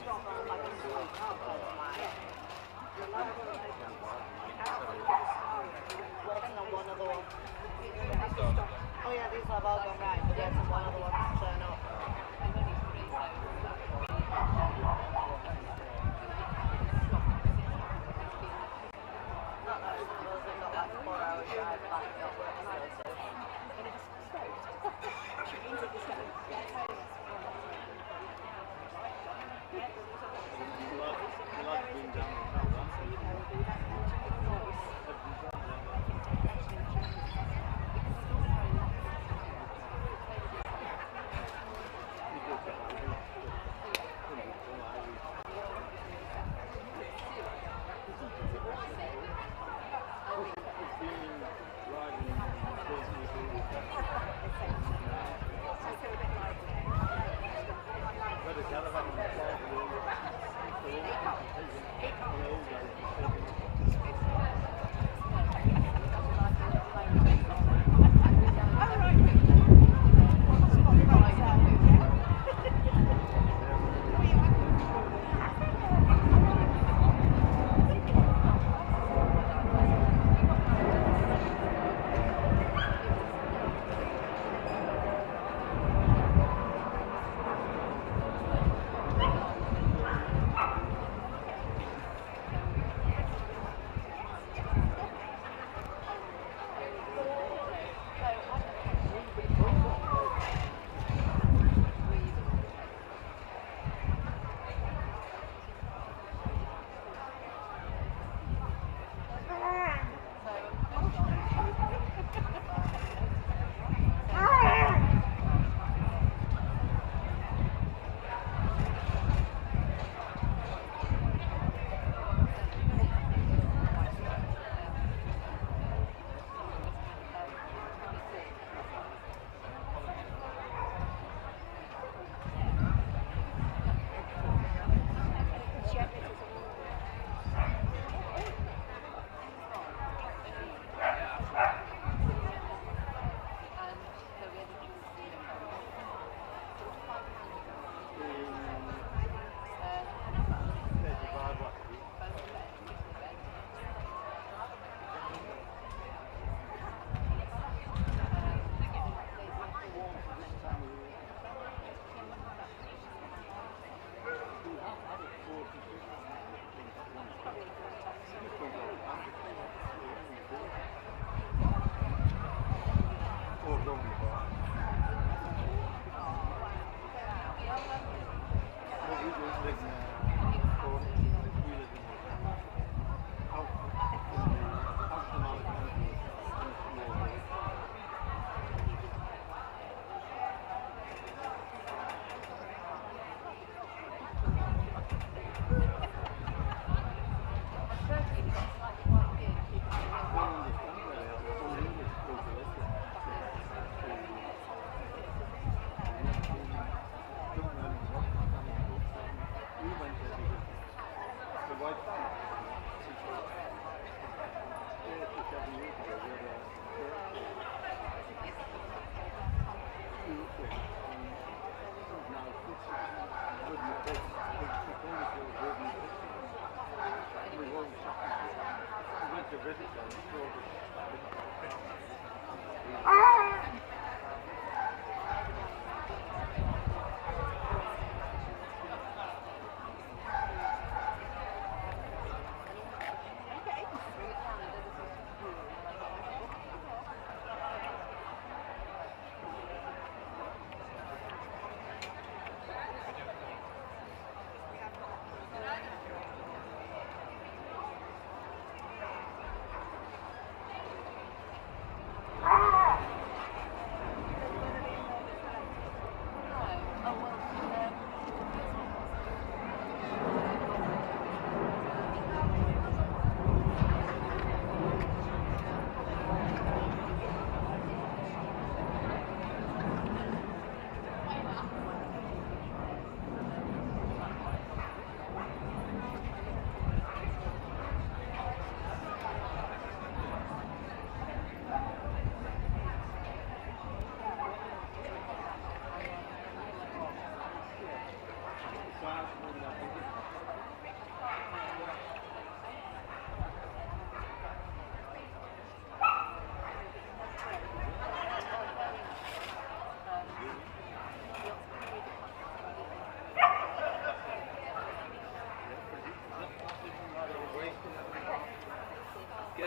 Oh yeah, these have all gone right, but there's one other one to turn up. Not that it's those have got like 4 hours drive back and got work still,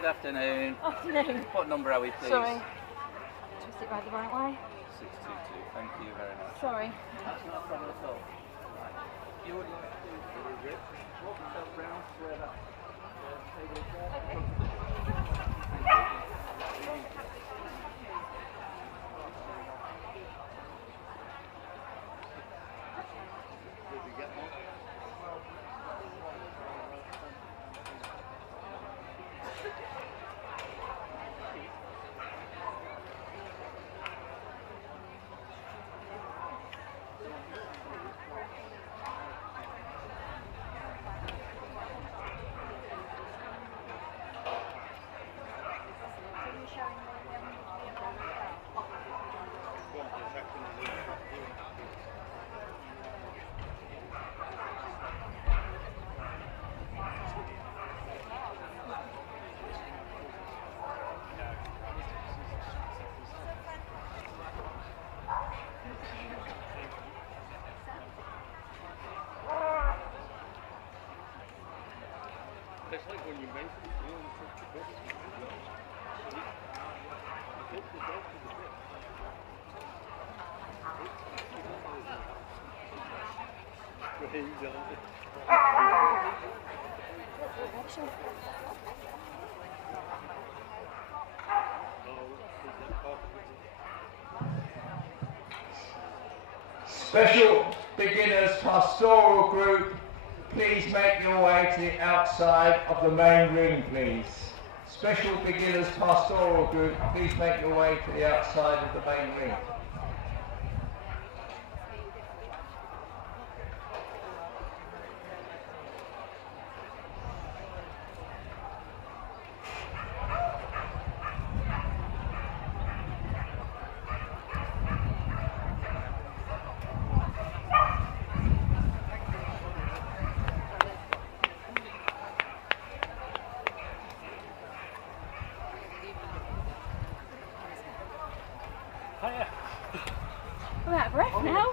Good afternoon. Afternoon. What number are we, please? Sorry. Twist it right the right way. 622. Thank you very much. Sorry. That's not a problem at all. Right. You would like to walk yourself round to where that table is there? Okay. It's like when you make it, you know, it's just the best. It's the best of the best. Special beginners pastoral group, please make your way to the outside of the main ring, please. Special beginners pastoral group, please make your way to the outside of the main ring. We're out of breath now.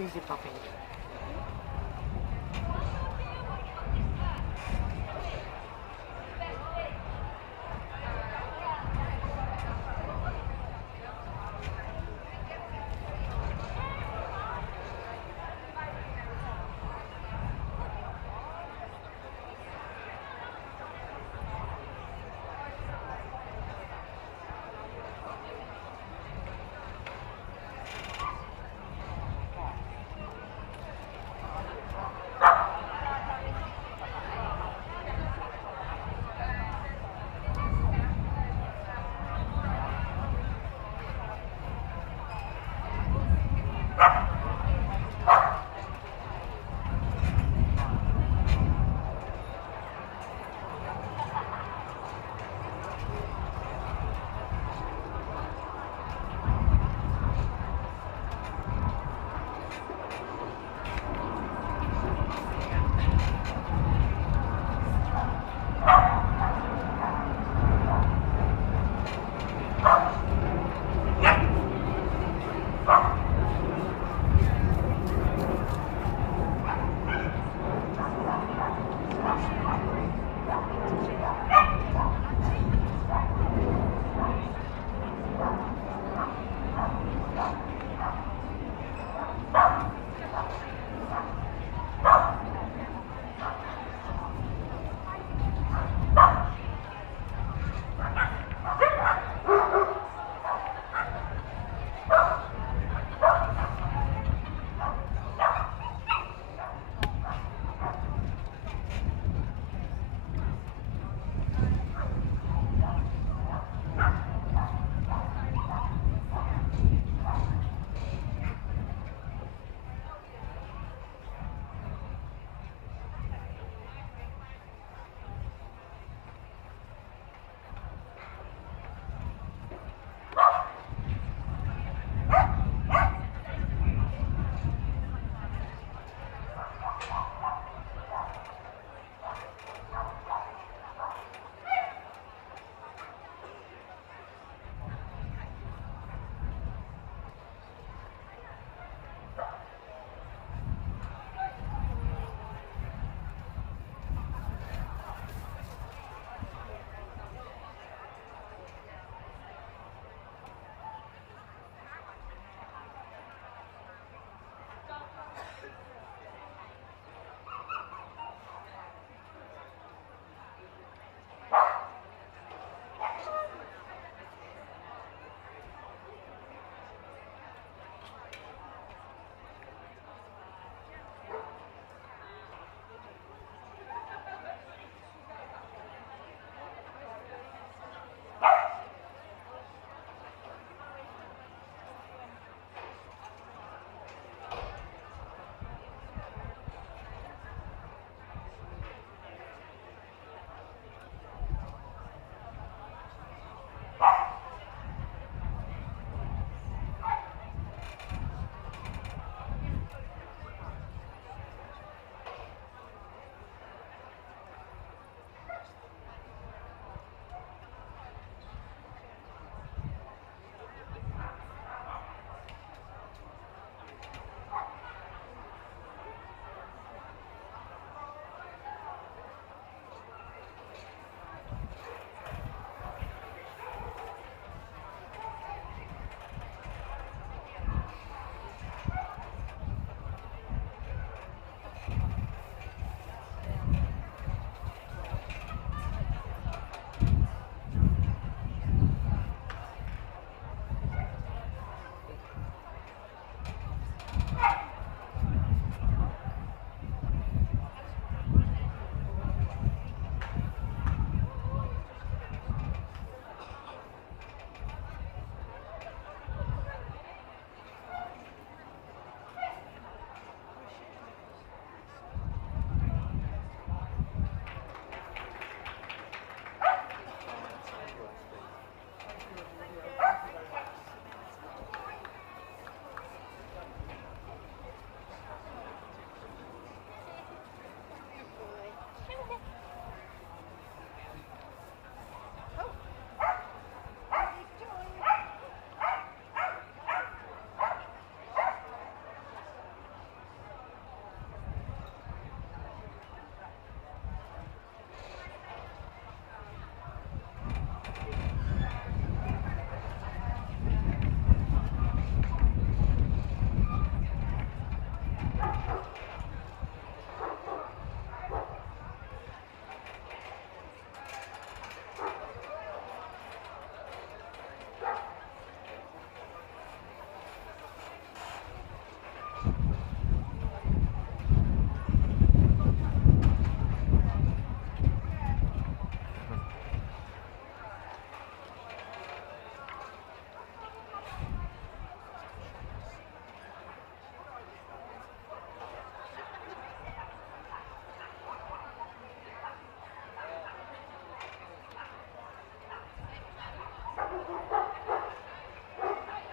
Easy puppy.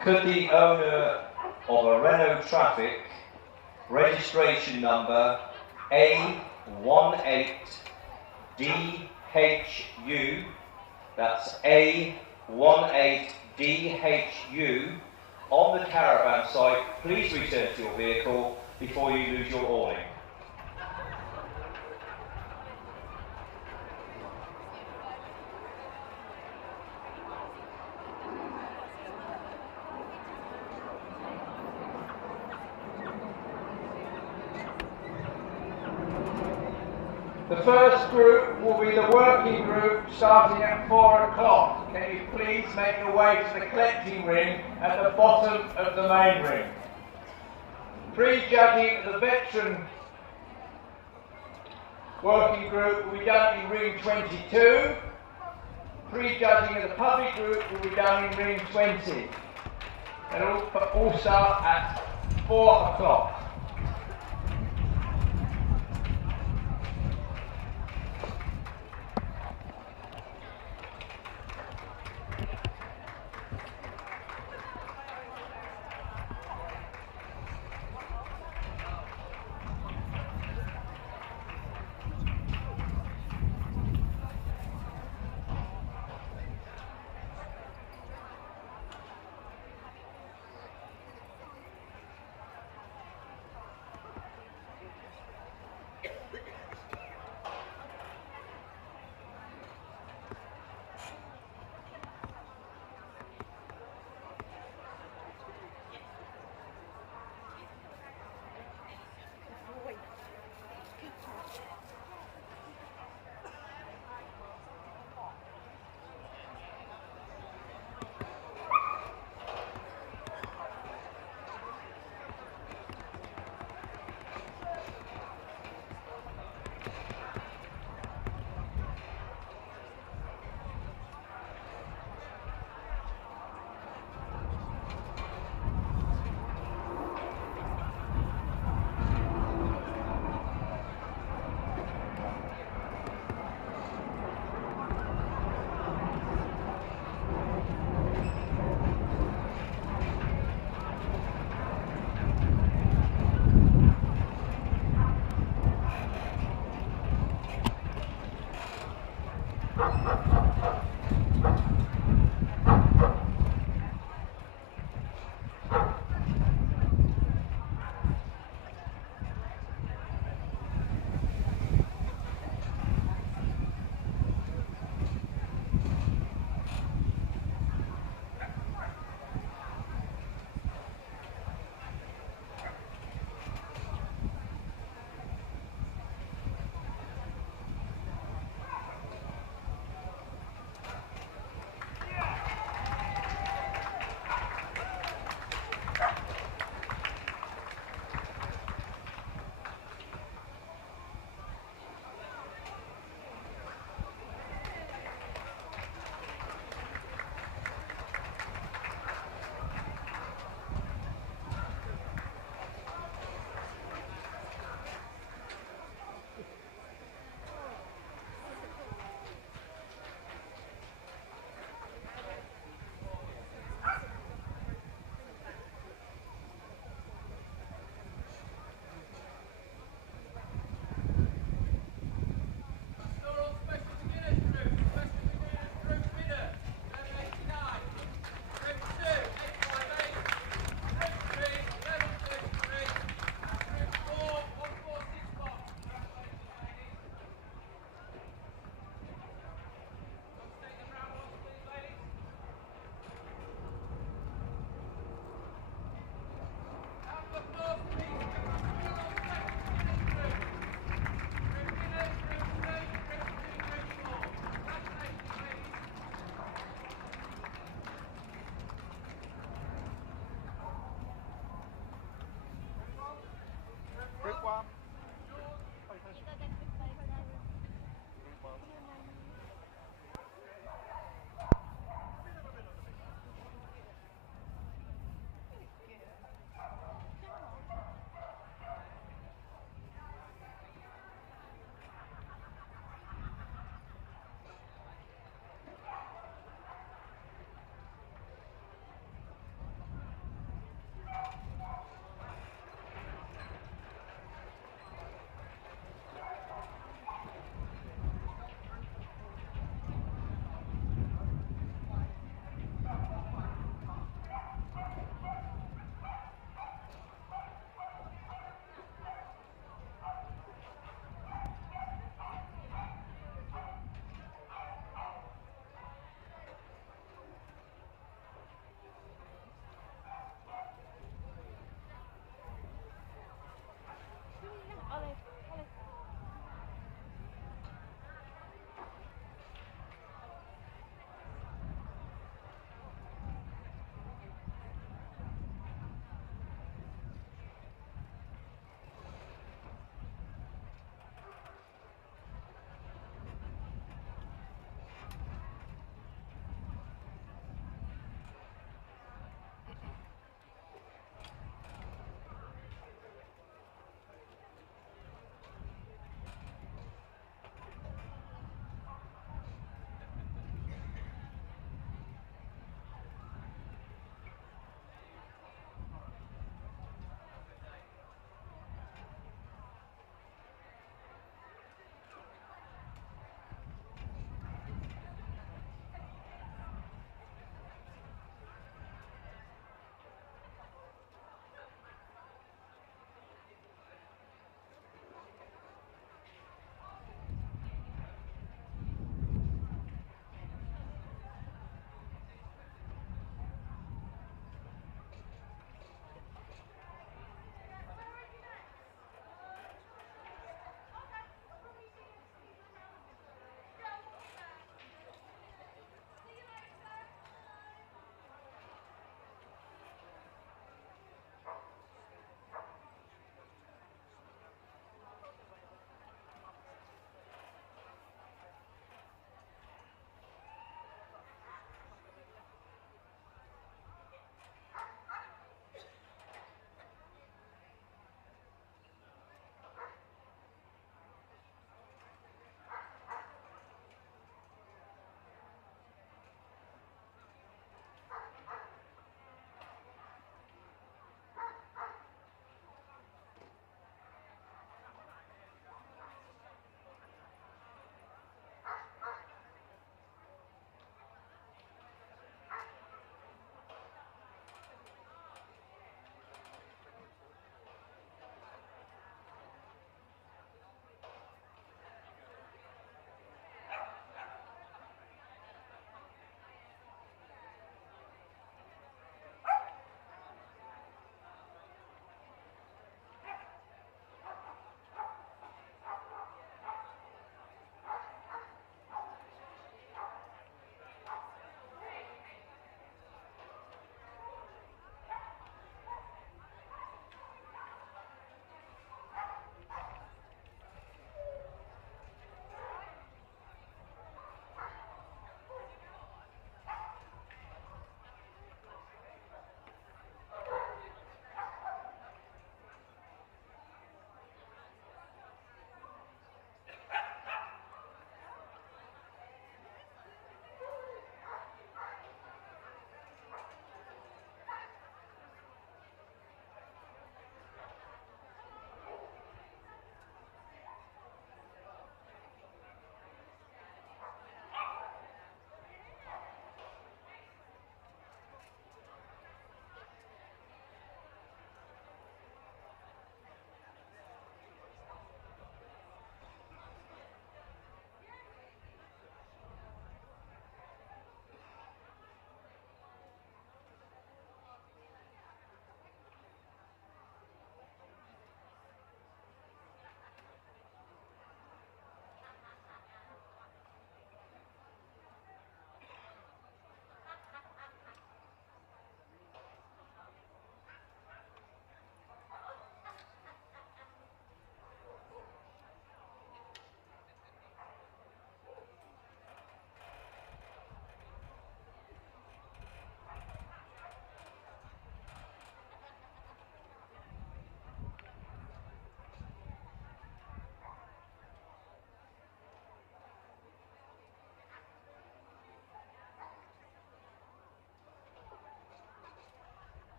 Could the owner of a Renault Traffic, registration number A18DHU, that's A18DHU, on the caravan site, please return to your vehicle before you lose your awning. The first group will be the working group starting at 4 o'clock. Can you please make your way to the collecting ring at the bottom of the main ring? Pre-judging the veteran working group will be done in ring 22. Pre-judging of the public group will be done in ring 20. And all start at 4 o'clock.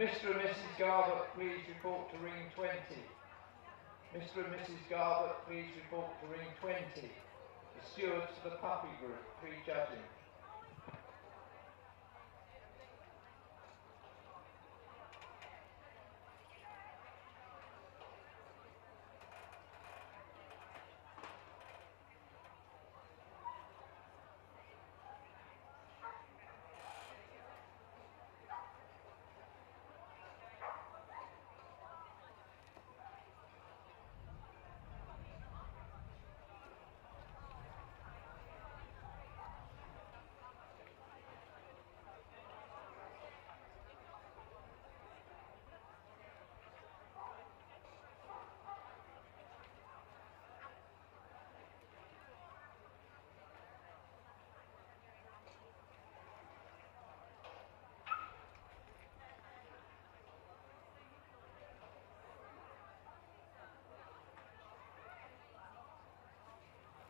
Mr. and Mrs. Garbutt, please report to ring 20. Mr. and Mrs. Garbutt, please report to ring 20. The stewards for the puppy group, prejudging.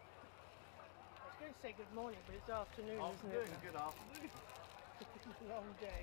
I was going to say good morning, but it's afternoon, isn't Afternoon, it? good afternoon. It's a long day.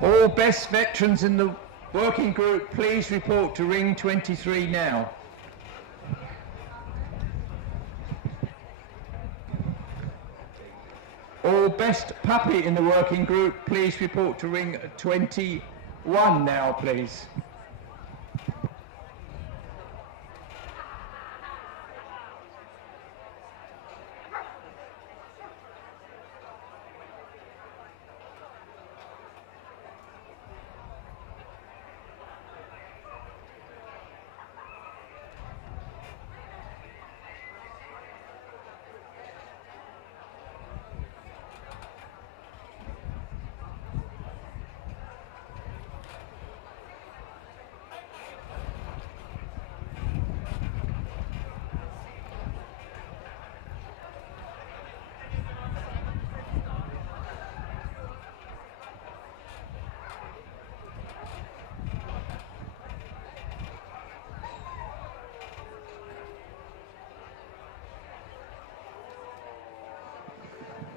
All best veterans in the working group, please report to ring 23 now. All best puppy in the working group, please report to ring 21 now, please.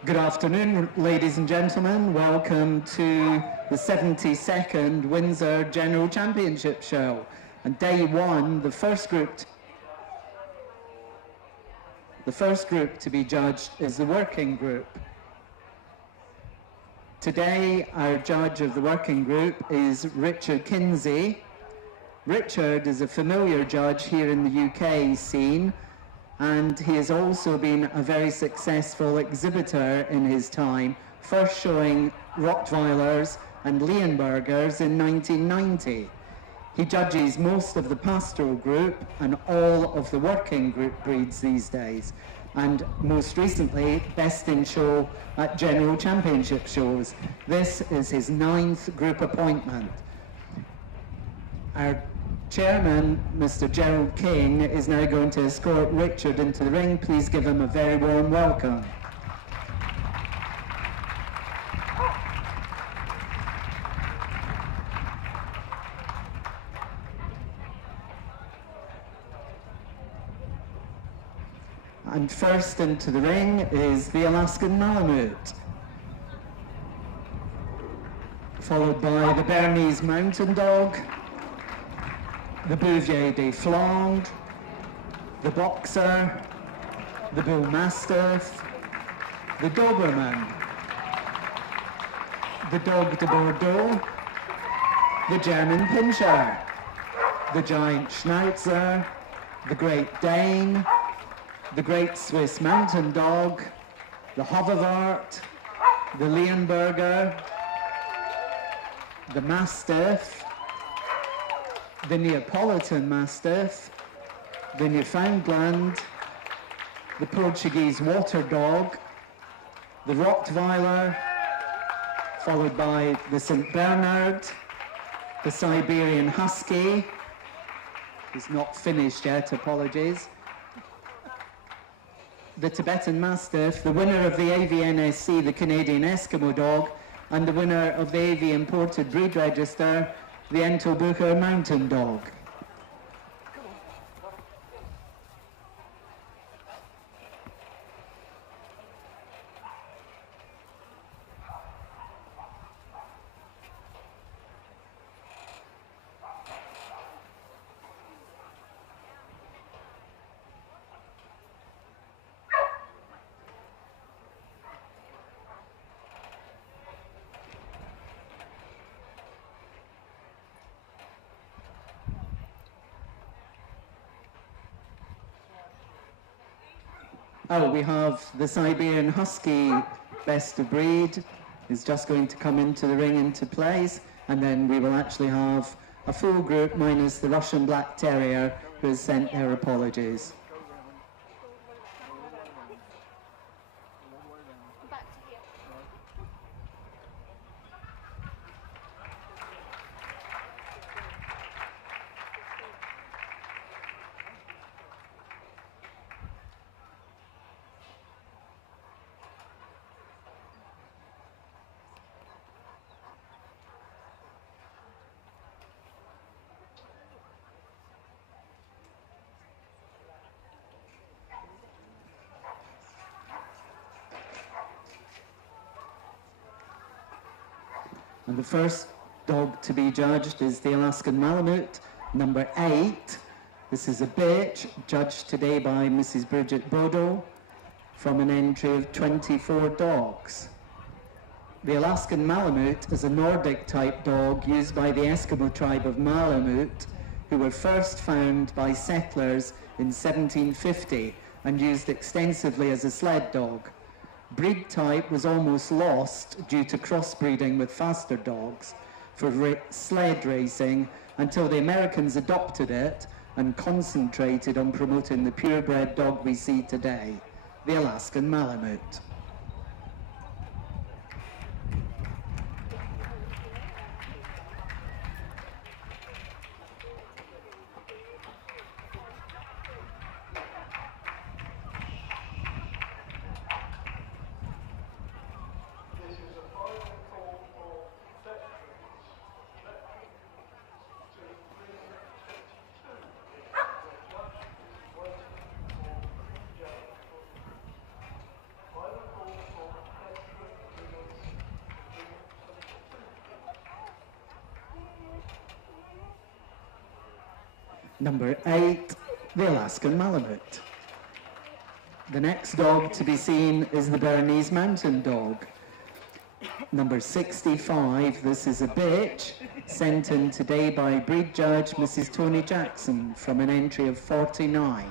Good afternoon, ladies and gentlemen. Welcome to the 72nd Windsor General Championship Show. And day one, the first group to be judged is the working group. Today, our judge of the working group is Richard Kinsey. Richard is a familiar judge here in the UK scene, and he has also been a very successful exhibitor in his time, first showing Rottweilers and Leonbergers in 1990. He judges most of the Pastoral group and all of the working group breeds these days, and most recently, Best in Show at General Championship shows. This is his 9th group appointment. Our Chairman, Mr. Gerald King, is now going to escort Richard into the ring. Please give him a very warm welcome. And first into the ring is the Alaskan Malamute, followed by the Bernese Mountain Dog, the Bouvier des Flandres, the Boxer, the Bull Mastiff, the Doberman, the Dog de Bordeaux, the German Pinscher, the Giant Schnauzer, the Great Dane, the Great Swiss Mountain Dog, the Hovevart, the Leonberger, the Mastiff, the Neapolitan Mastiff, the Newfoundland, the Portuguese Water Dog, the Rottweiler, followed by the St. Bernard, the Siberian Husky, who's not finished yet, apologies, the Tibetan Mastiff, the winner of the AVNSC, the Canadian Eskimo Dog, and the winner of the AV Imported Breed Register, the Entelbucher Mountain Dog. Oh, we have the Siberian Husky Best of Breed is just going to come into the ring into place, and then we will actually have a full group minus the Russian Black Terrier who has sent their apologies. And the first dog to be judged is the Alaskan Malamute, number 8. This is a bitch, judged today by Mrs. Bridget Bodo from an entry of 24 dogs. The Alaskan Malamute is a Nordic type dog used by the Eskimo tribe of Malamute, who were first found by settlers in 1750 and used extensively as a sled dog. Breed type was almost lost due to crossbreeding with faster dogs for sled racing until the Americans adopted it and concentrated on promoting the purebred dog we see today, the Alaskan Malamute. Number 8, the Alaskan Malamute. The next dog to be seen is the Bernese Mountain Dog. Number 65, this is a bitch, sent in today by breed judge Mrs. Tony Jackson from an entry of 49.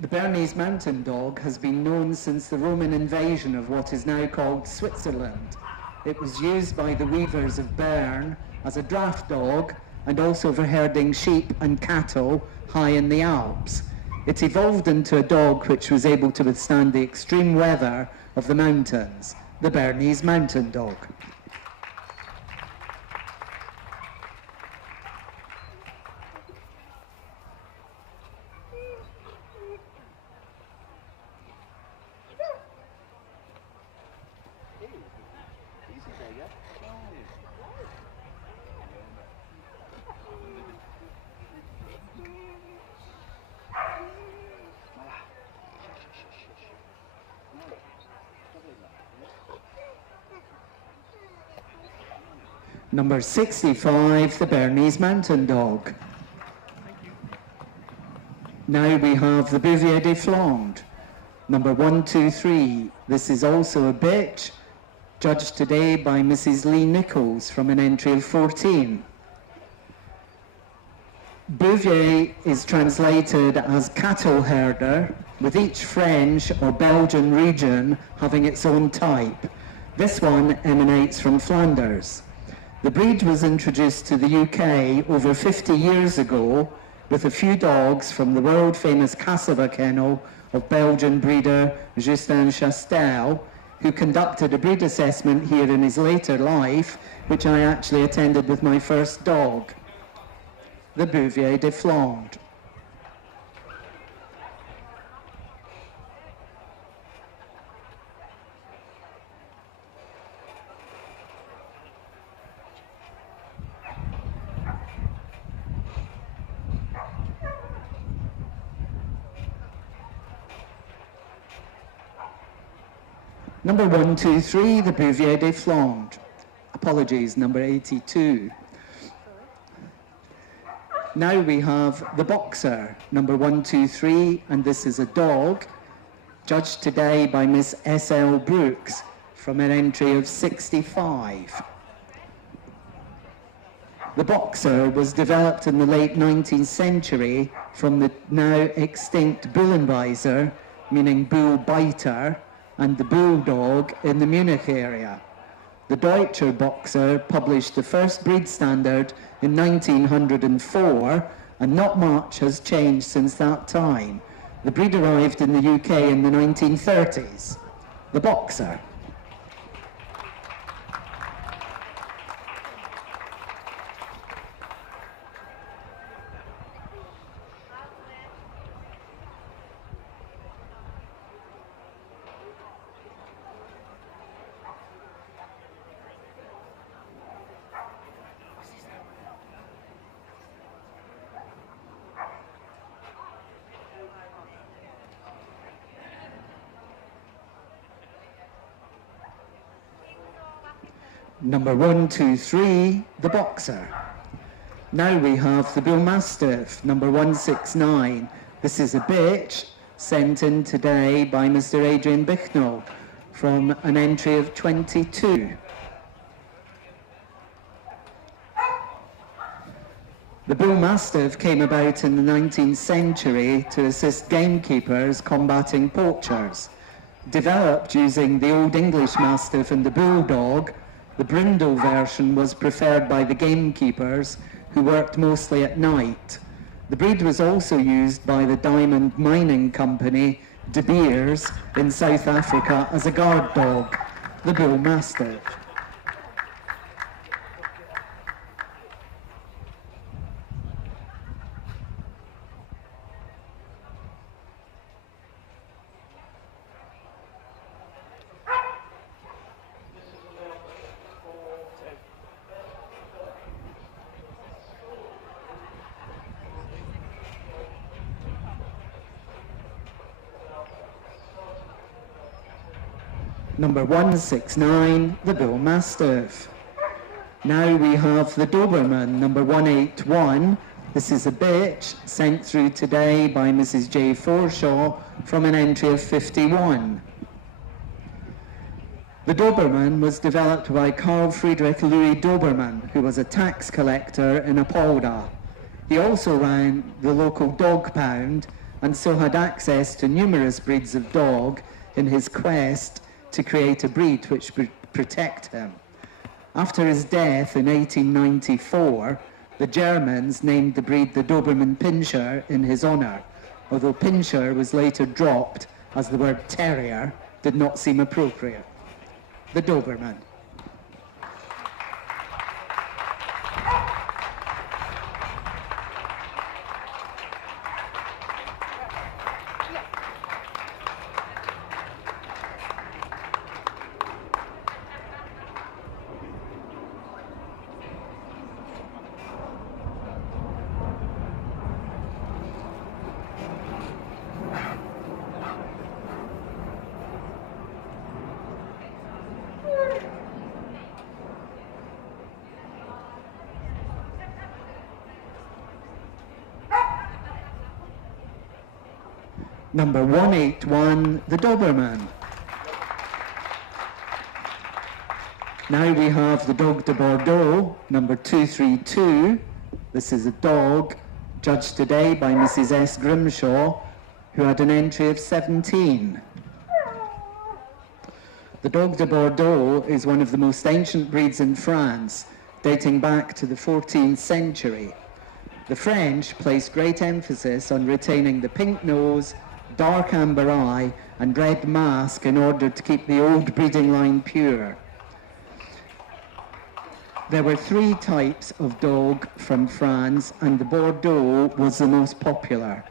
The Bernese Mountain Dog has been known since the Roman invasion of what is now called Switzerland. It was used by the weavers of Bern as a draft dog and also for herding sheep and cattle high in the Alps. It evolved into a dog which was able to withstand the extreme weather of the mountains, the Bernese Mountain Dog. Number 65, the Bernese Mountain Dog. Now we have the Bouvier des Flandres. Number 123, this is also a bitch, judged today by Mrs. Lee Nichols from an entry of 14. Bouvier is translated as cattle herder, with each French or Belgian region having its own type. This one emanates from Flanders. The breed was introduced to the UK over 50 years ago with a few dogs from the world-famous Cassava kennel of Belgian breeder Justin Chastel, who conducted a breed assessment here in his later life, which I actually attended with my first dog, the Bouvier des Flandres. Number 123, the Bouvier des Flandres. Apologies, number 82. Now we have the Boxer, number 123, and this is a dog, judged today by Miss S.L. Brooks from an entry of 65. The Boxer was developed in the late 19th century from the now extinct Bullenbeiser, meaning bull biter, and the Bulldog in the Munich area. The Deutscher Boxer published the first breed standard in 1904, and not much has changed since that time. The breed arrived in the UK in the 1930s. The Boxer. Number 1, 2, 3, the Boxer. Now we have the Bull Mastiff, number 169. This is a bitch sent in today by Mr. Adrian Bicknell from an entry of 22. The Bull Mastiff came about in the 19th century to assist gamekeepers combating poachers. Developed using the Old English Mastiff and the Bulldog, the brindle version was preferred by the gamekeepers who worked mostly at night. The breed was also used by the diamond mining company De Beers in South Africa as a guard dog, the Bull Mastiff. Number 169, the Bull Mastiff. Now we have the Doberman, number 181. This is a bitch sent through today by Mrs. J. Forshaw from an entry of 51. The Doberman was developed by Carl Friedrich Louis Doberman, who was a tax collector in Apolda. He also ran the local dog pound and so had access to numerous breeds of dog in his quest to create a breed which would protect him. After his death in 1894, the Germans named the breed the Doberman Pinscher in his honor, although Pinscher was later dropped as the word terrier did not seem appropriate. The Doberman. Number 181, the Doberman. Now we have the Dog de Bordeaux, number 232. This is a dog judged today by Mrs. S. Grimshaw, who had an entry of 17. The Dog de Bordeaux is one of the most ancient breeds in France, dating back to the 14th century. The French placed great emphasis on retaining the pink nose, dark amber eye and red mask in order to keep the old breeding line pure. There were 3 types of dog from France and the Bordeaux was the most popular.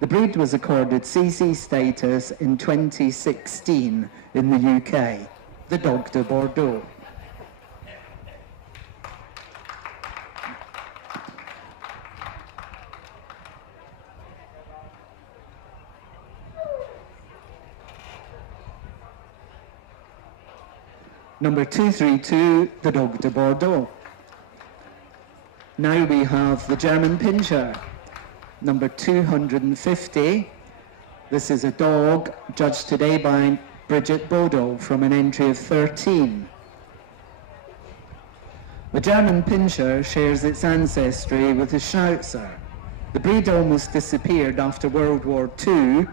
The breed was accorded CC status in 2016 in the UK, the Dog de Bordeaux. Number 232, the Dog de Bordeaux. Now we have the German Pinscher, number 250. This is a dog judged today by Bridget Bodo from an entry of 13. The German Pinscher shares its ancestry with the Schnauzer. The breed almost disappeared after World War II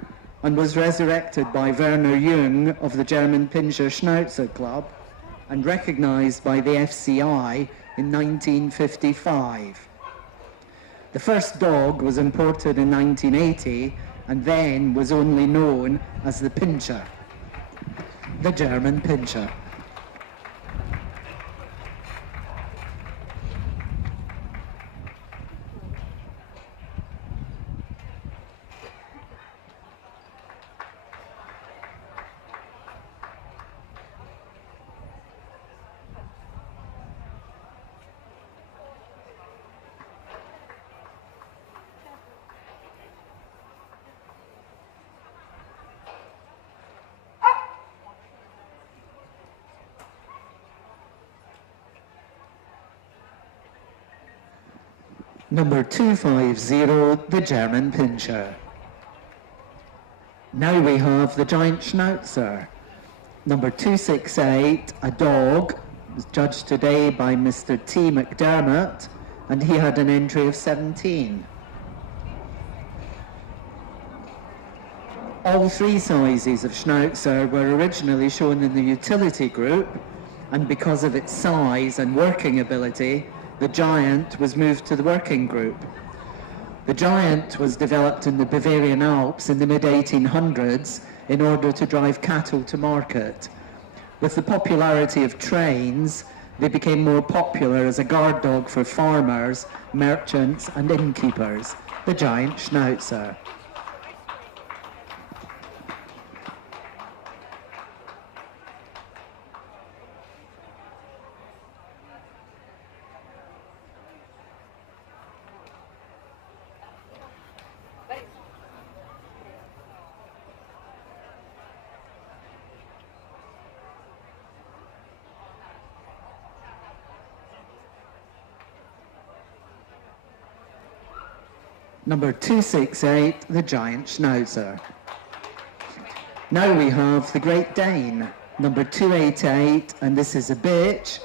and was resurrected by Werner Jung of the German Pinscher Schnauzer Club and recognized by the FCI in 1955. The first dog was imported in 1980 and then was only known as the Pinscher, the German Pinscher. Number 250, the German Pinscher. Now we have the giant Schnauzer. Number 268, a dog, was judged today by Mr. T. McDermott, and he had an entry of 17. All three sizes of Schnauzer were originally shown in the utility group, and because of its size and working ability, the Giant was moved to the working group. The Giant was developed in the Bavarian Alps in the mid-1800s in order to drive cattle to market. With the popularity of trains, they became more popular as a guard dog for farmers, merchants and innkeepers, the Giant Schnauzer. Number 268, the Giant Schnauzer. Now we have the Great Dane, number 288, and this is a bitch,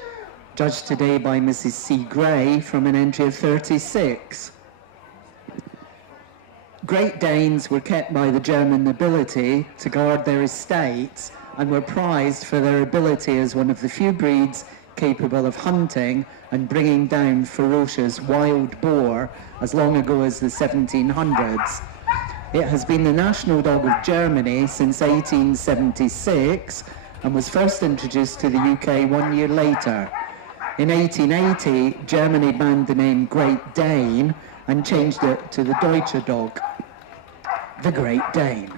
judged today by Mrs. C. Gray from an entry of 36. Great Danes were kept by the German nobility to guard their estates and were prized for their ability as one of the few breeds capable of hunting and bringing down ferocious wild boar as long ago as the 1700s. It has been the national dog of Germany since 1876 and was first introduced to the UK 1 year later. In 1880, Germany banned the name Great Dane and changed it to the Deutsche Dog, the Great Dane.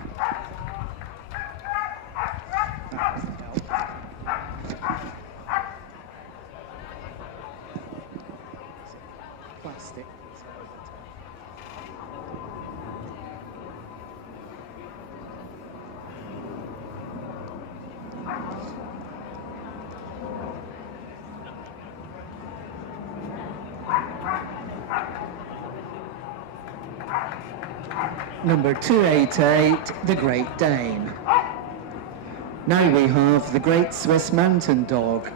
Plastic. Number 288, the Great Dane. Now we have the Great Swiss Mountain Dog,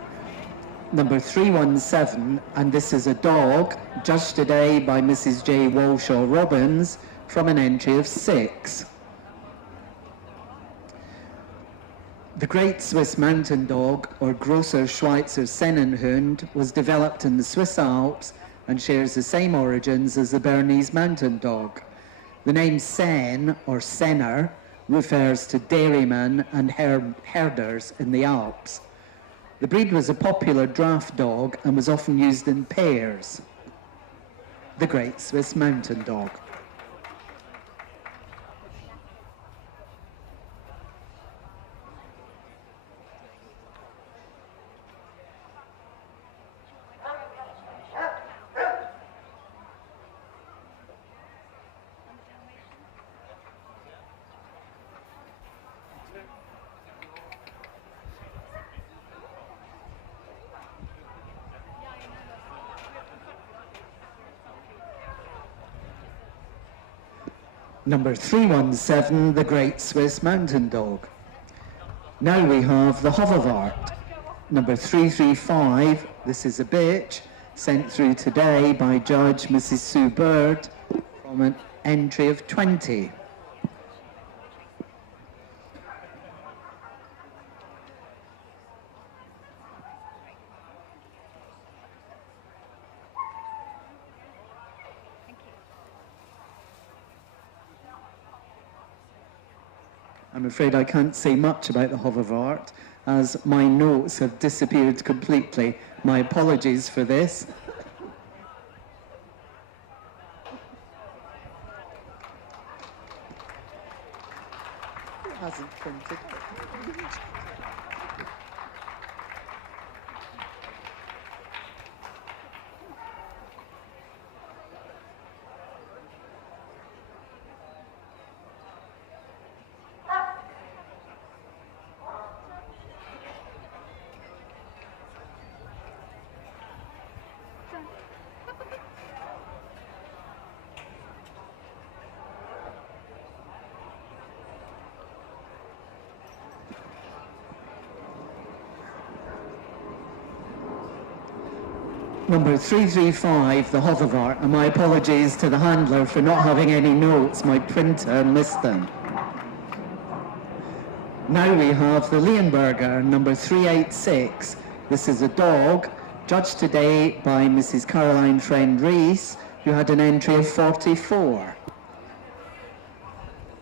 number 317, and this is a dog judged today by Mrs. J. Walshaw Robbins from an entry of 6. The Great Swiss Mountain Dog, or Grosser Schweizer Sennenhund, was developed in the Swiss Alps and shares the same origins as the Bernese Mountain Dog. The name Sen, or Senner, refers to dairymen and herders in the Alps. The breed was a popular draft dog and was often used in pairs. The Great Swiss Mountain Dog. Number 317, the Great Swiss Mountain Dog. Now we have the Hoverwart. Number 335, this is a bitch, sent through today by Judge Mrs. Sue Bird from an entry of 20. I'm afraid I can't say much about the Hoverwart, as my notes have disappeared completely. My apologies for this. It hasn't printed. Number 335, the Hovevart, and my apologies to the handler for not having any notes. My printer missed them. Now we have the Leonberger, number 386. This is a dog, judged today by Mrs. Caroline Friend-Rees, who had an entry of 44.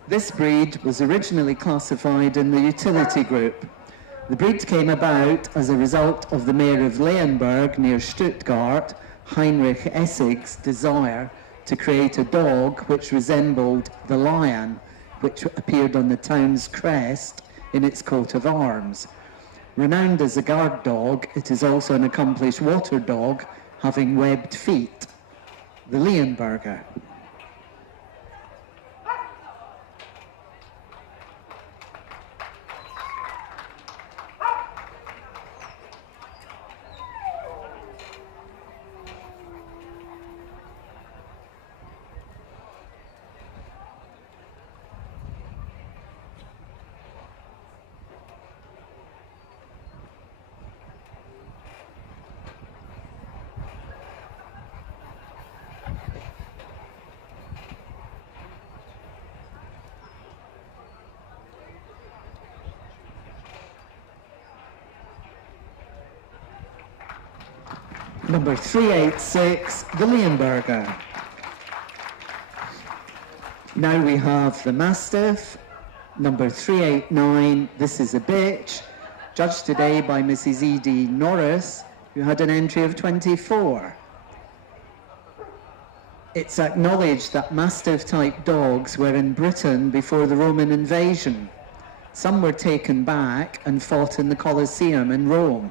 This breed was originally classified in the utility group. The breed came about as a result of the mayor of Leonberg near Stuttgart, Heinrich Essig's desire to create a dog which resembled the lion, which appeared on the town's crest in its coat of arms. Renowned as a guard dog, it is also an accomplished water dog, having webbed feet. The Leonberger. Number 386, the Leonberger. Now we have the Mastiff, number 389, this is a bitch, judged today by Mrs. E.D. Norris, who had an entry of 24. It's acknowledged that Mastiff-type dogs were in Britain before the Roman invasion. Some were taken back and fought in the Colosseum in Rome.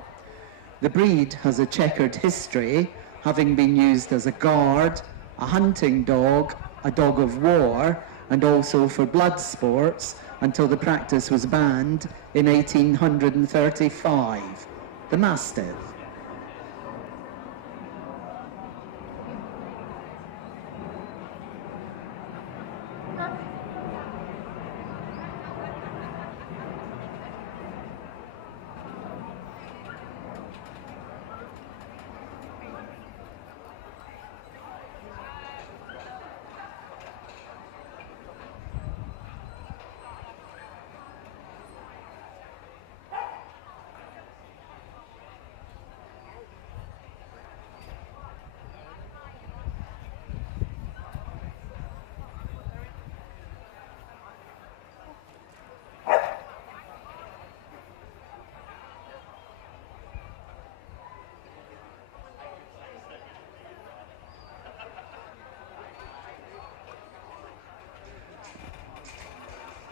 The breed has a checkered history, having been used as a guard, a hunting dog, a dog of war, and also for blood sports until the practice was banned in 1835. The Mastiff.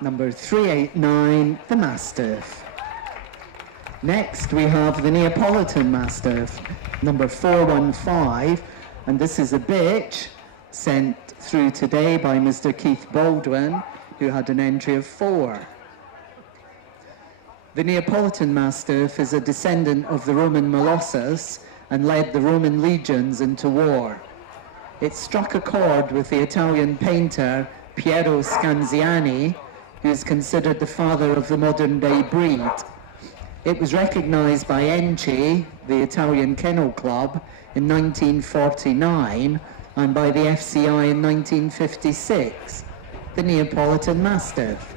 Number 389, the Mastiff. Next we have the Neapolitan Mastiff, number 415, and this is a bitch sent through today by Mr. Keith Baldwin, who had an entry of 4. The Neapolitan Mastiff is a descendant of the Roman Molossus and led the Roman legions into war. It struck a chord with the Italian painter Piero Scanziani, who is considered the father of the modern-day breed. It was recognized by ENCI, the Italian Kennel Club, in 1949 and by the FCI in 1956, the Neapolitan Mastiff.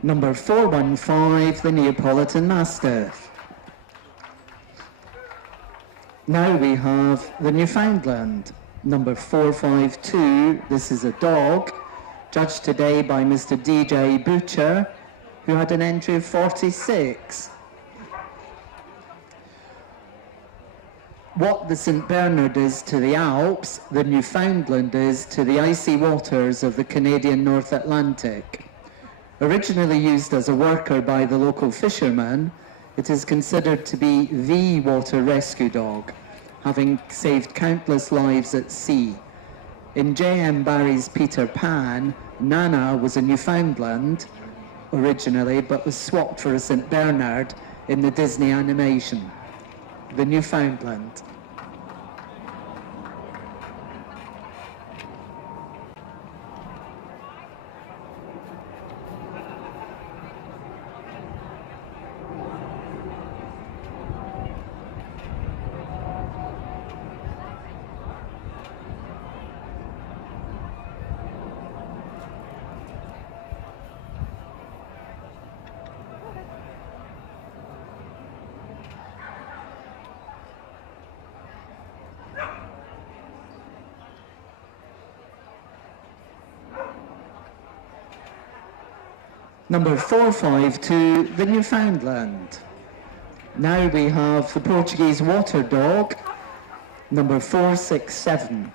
Number 415, the Neapolitan Mastiff. Now we have the Newfoundland, number 452, this is a dog, judged today by Mr. DJ Butcher, who had an entry of 46. What the St. Bernard is to the Alps, the Newfoundland is to the icy waters of the Canadian North Atlantic. Originally used as a worker by the local fishermen, It is considered to be the water rescue dog, having saved countless lives at sea. In J.M. Barrie's Peter Pan, Nana was a Newfoundland originally, but was swapped for a St. Bernard in the Disney animation. The Newfoundland. Number 452, the Newfoundland. Now we have the Portuguese water dog, number 467.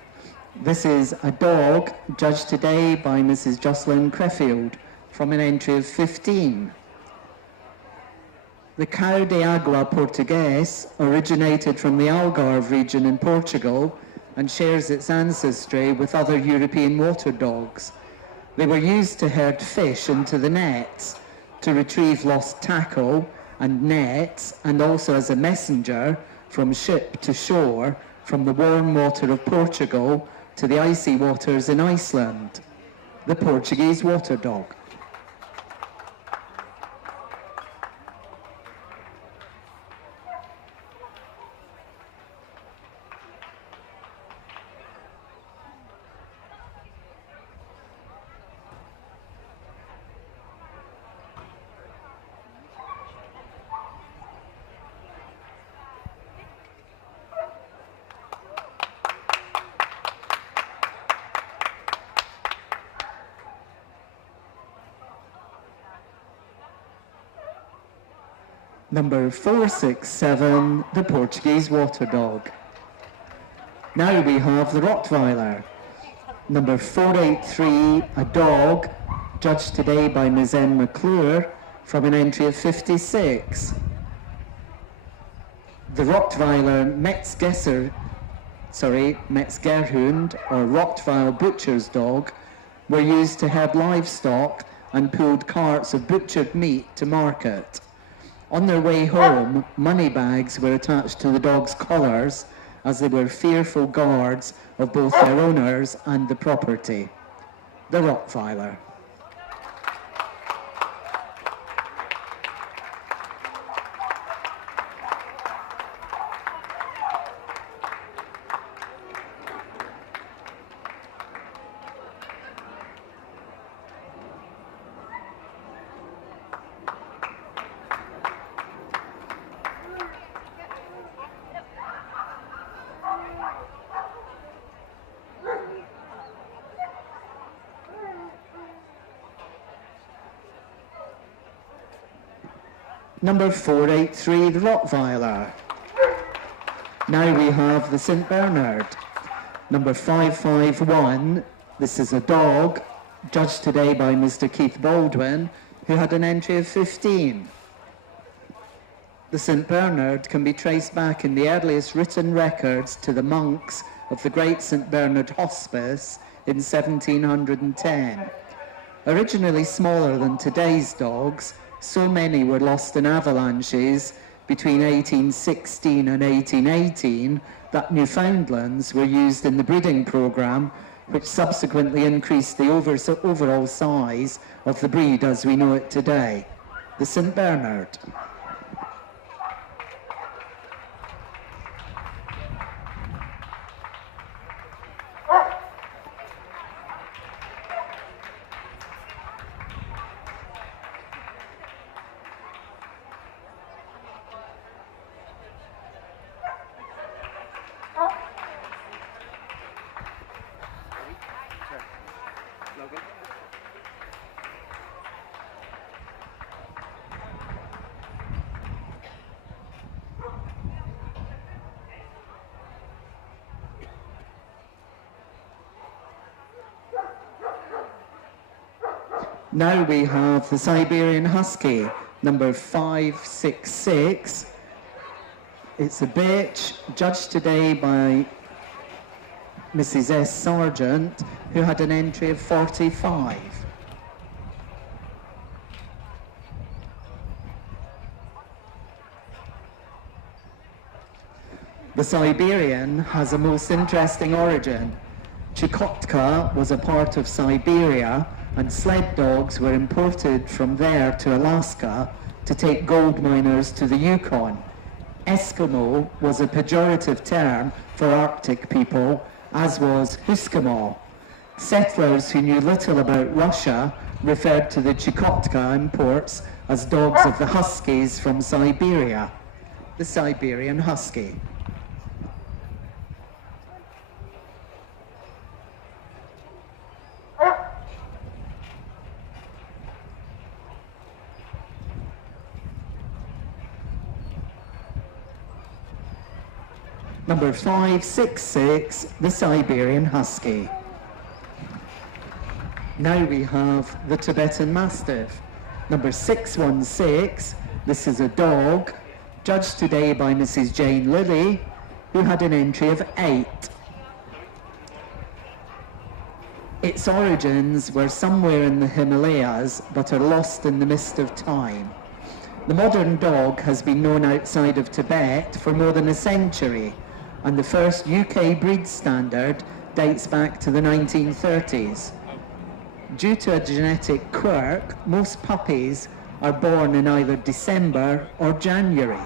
This is a dog judged today by Mrs. Jocelyn Creffield from an entry of 15. The Cão de Água Português originated from the Algarve region in Portugal and shares its ancestry with other European water dogs. They were used to herd fish into the nets, to retrieve lost tackle and nets, and also as a messenger from ship to shore, from the warm water of Portugal to the icy waters in Iceland. The Portuguese water dog. Number 467, the Portuguese water dog. Now we have the Rottweiler. Number 483, a dog, judged today by Ms. N. McClure from an entry of 56. The Rottweiler Metzgerhund, or Rottweil butcher's dog, were used to herd livestock and pulled carts of butchered meat to market. On their way home, money bags were attached to the dog's collars, as they were fearful guards of both their owners and the property. The Rottweiler. Number 483, the Rottweiler. Now we have the St. Bernard. Number 551, this is a dog, judged today by Mr. Keith Baldwin, who had an entry of 15. The St. Bernard can be traced back in the earliest written records to the monks of the Great St. Bernard Hospice in 1710. Originally smaller than today's dogs, so many were lost in avalanches between 1816 and 1818 that Newfoundlands were used in the breeding programme, which subsequently increased the overall size of the breed as we know it today. The St. Bernard. Now we have the Siberian Husky, number 566. It's a bitch, judged today by Mrs. S. Sargent, who had an entry of 45. The Siberian has a most interesting origin. Chukotka was a part of Siberia, and sled dogs were imported from there to Alaska to take gold miners to the Yukon. Eskimo was a pejorative term for Arctic people, as was Huskimo. Settlers who knew little about Russia referred to the Chukotka imports as dogs of the Huskies from Siberia, the Siberian Husky. Number 566, the Siberian Husky. Now we have the Tibetan Mastiff. Number 616, this is a dog, judged today by Mrs. Jane Lilly, who had an entry of 8. Its origins were somewhere in the Himalayas, but are lost in the mist of time. The modern dog has been known outside of Tibet for more than a century, and the first UK breed standard dates back to the 1930s. Due to a genetic quirk, most puppies are born in either December or January.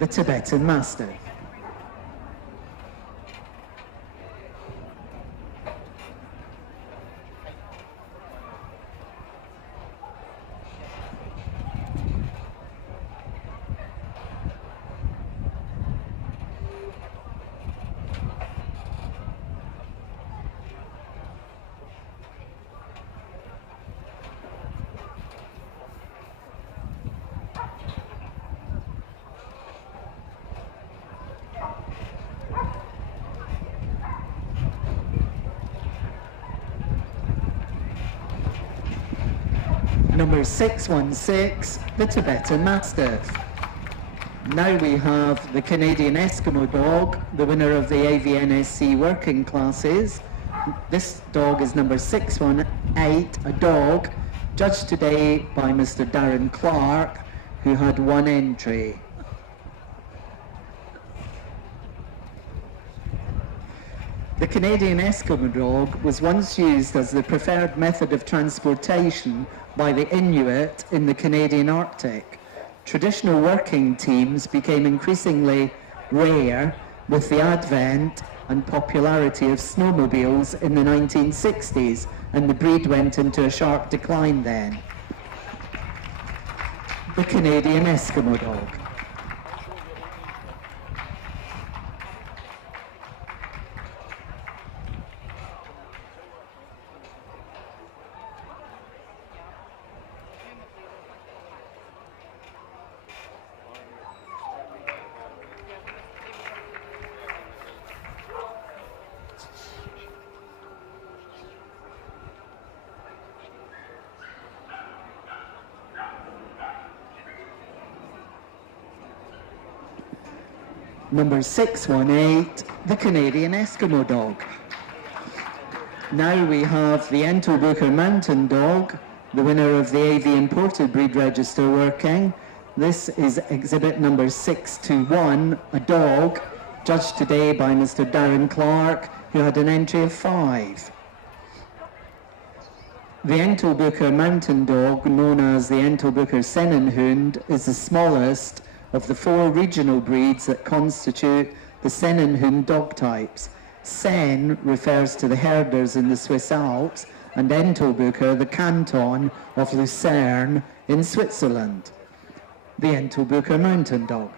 The Tibetan Mastiff. Number 616, the Tibetan Mastiff. Now we have the Canadian Eskimo dog, the winner of the AVNSC working classes. This dog is number 618, a dog, judged today by Mr. Darren Clark, who had 1 entry. The Canadian Eskimo dog was once used as the preferred method of transportation by the Inuit in the Canadian Arctic. Traditional working teams became increasingly rare with the advent and popularity of snowmobiles in the 1960s, and the breed went into a sharp decline then. The Canadian Eskimo dog. Number 618, the Canadian Eskimo dog. Now we have the Entlebucher Mountain Dog, the winner of the AV Imported Breed Register working. This is exhibit number 621, a dog, judged today by Mr. Darren Clark, who had an entry of 5. The Entlebucher Mountain Dog, known as the Entlebucher Sennenhund, is the smallest of the 4 regional breeds that constitute the Sennenhund dog types. Senn refers to the herders in the Swiss Alps, and Entlebucher the canton of Lucerne in Switzerland. The Entlebucher Mountain Dog.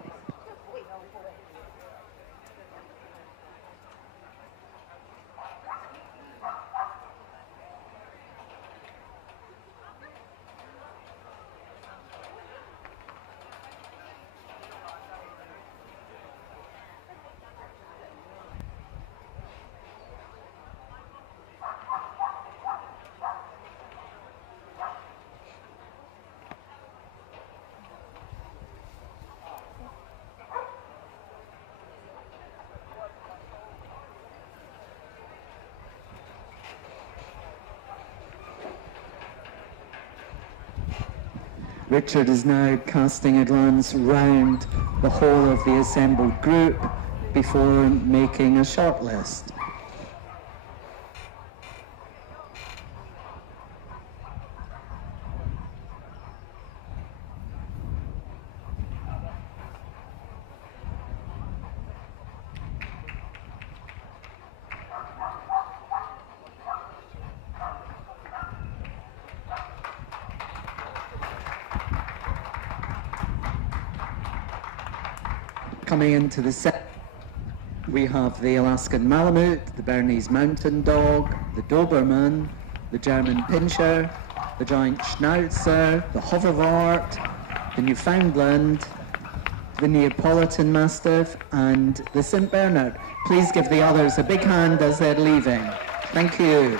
Richard is now casting a glance round the whole of the assembled group before making a shortlist. Coming into the set, we have the Alaskan Malamute, the Bernese Mountain Dog, the Doberman, the German Pinscher, the Giant Schnauzer, the Hoverwart, the Newfoundland, the Neapolitan Mastiff, and the St. Bernard. Please give the others a big hand as they're leaving. Thank you.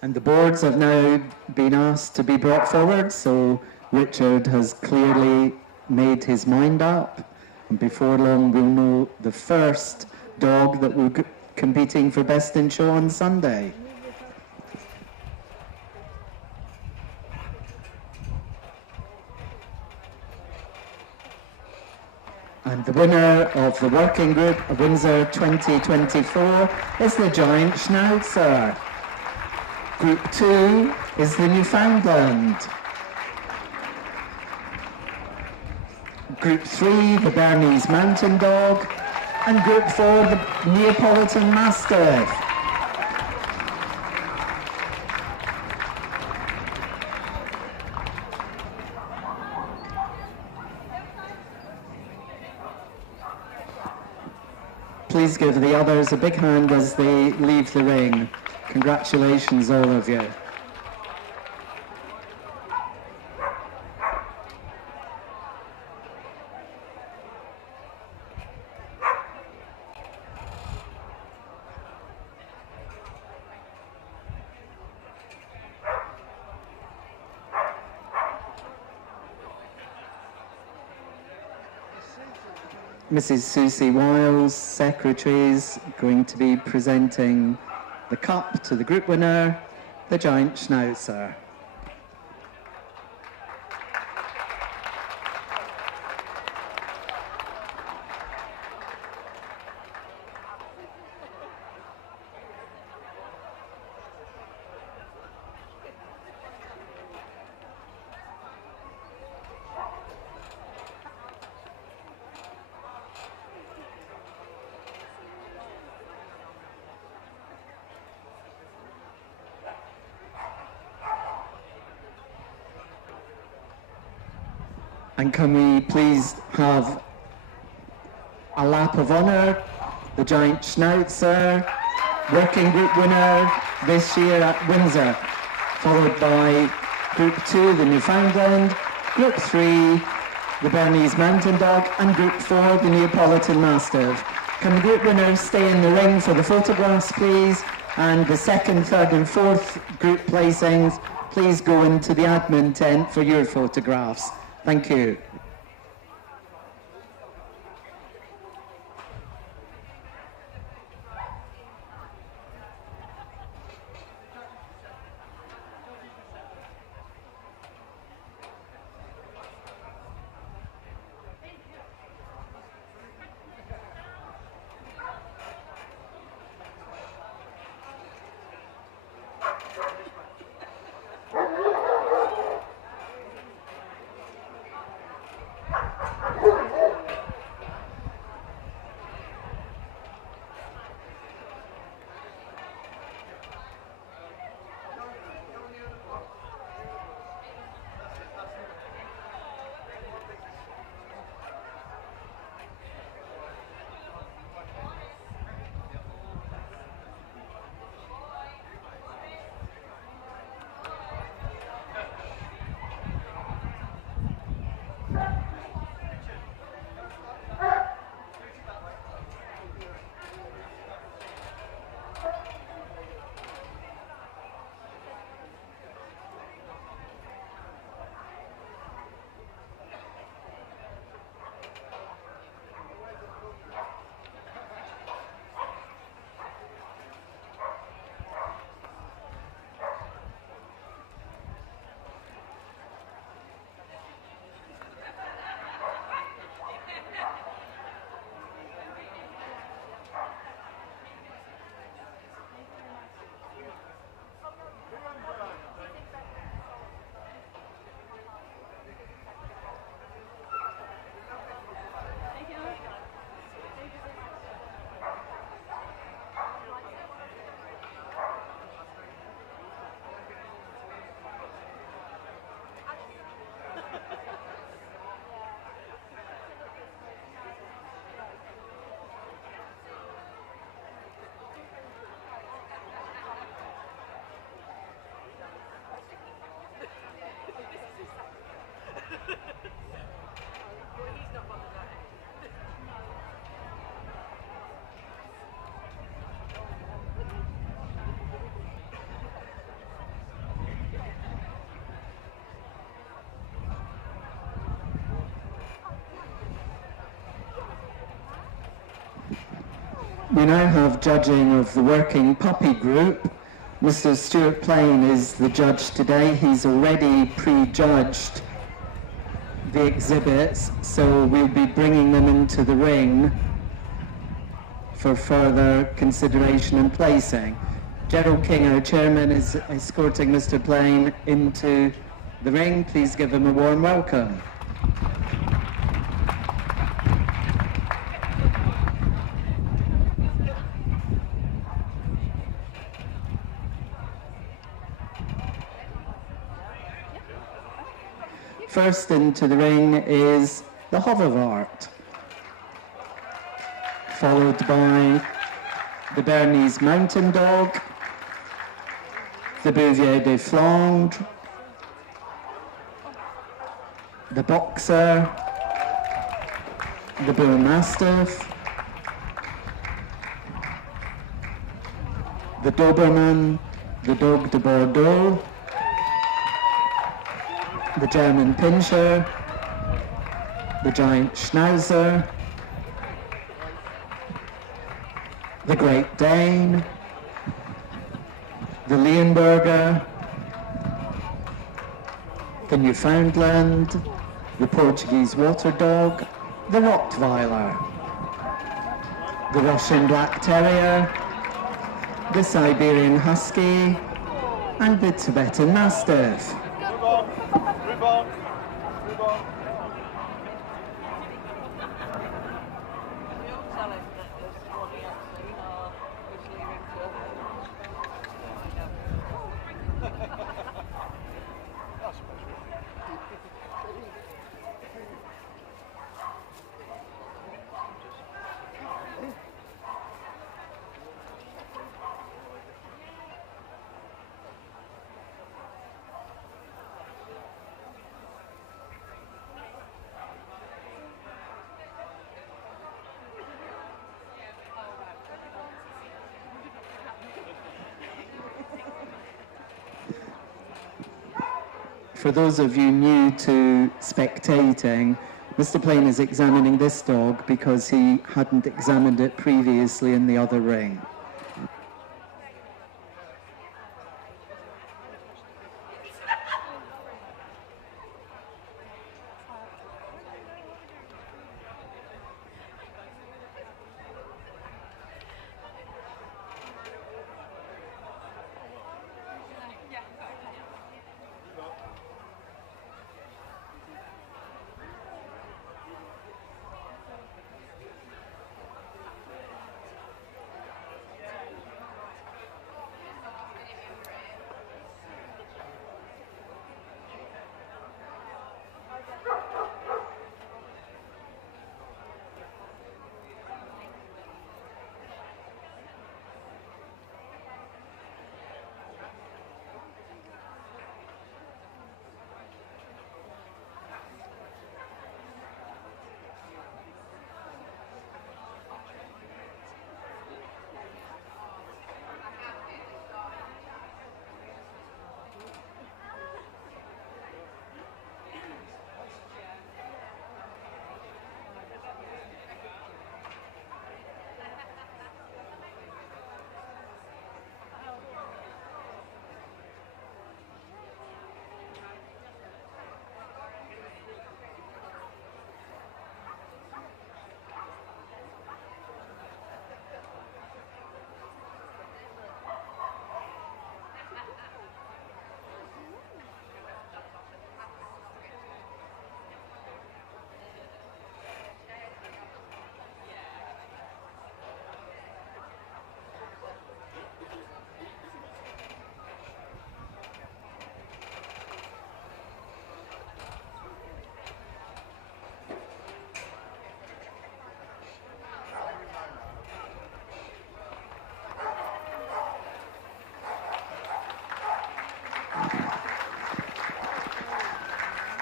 And the boards have now been asked to be brought forward, so Richard has clearly made his mind up. And before long, we'll know the first dog that will be competing for Best in Show on Sunday. And the winner of the working group of Windsor 2024 is the Giant Schnauzer. Group 2 is the Newfoundland. Group 3, the Bernese Mountain Dog. And Group 4, the Neapolitan Mastiff. Please give the others a big hand as they leave the ring. Congratulations, all of you. Mrs. Susie Wiles, Secretary, is going to be presenting the cup to the group winner, the Giant Schnauzer. And can we please have a lap of honour, the giant Schnauzer, working group winner this year at Windsor, followed by Group 2, the Newfoundland, Group 3, the Bernese Mountain Dog, and Group 4, the Neapolitan Mastiff. Can the group winners stay in the ring for the photographs, please? And the second, third and fourth group placings, please go into the admin tent for your photographs. Thank you. We now have judging of the working puppy group. Mr. Stuart Plain is the judge today. He's already prejudged the exhibits, so we'll be bringing them into the ring for further consideration and placing. Gerald King, our chairman, is escorting Mr. Plain into the ring. Please give him a warm welcome. First into the ring is the Hoverwart, followed by the Bernese Mountain Dog, the Bouvier de Flandre, the Boxer, the Bull Mastiff, the Doberman, the Dog de Bordeaux, the German Pinscher, the Giant Schnauzer, the Great Dane, the Leonberger, the Newfoundland, the Portuguese Water Dog, the Rottweiler, the Russian Black Terrier, the Siberian Husky, and the Tibetan Mastiff. for those of you new to spectating, Mr. Plain is examining this dog because he hadn't examined it previously in the other ring.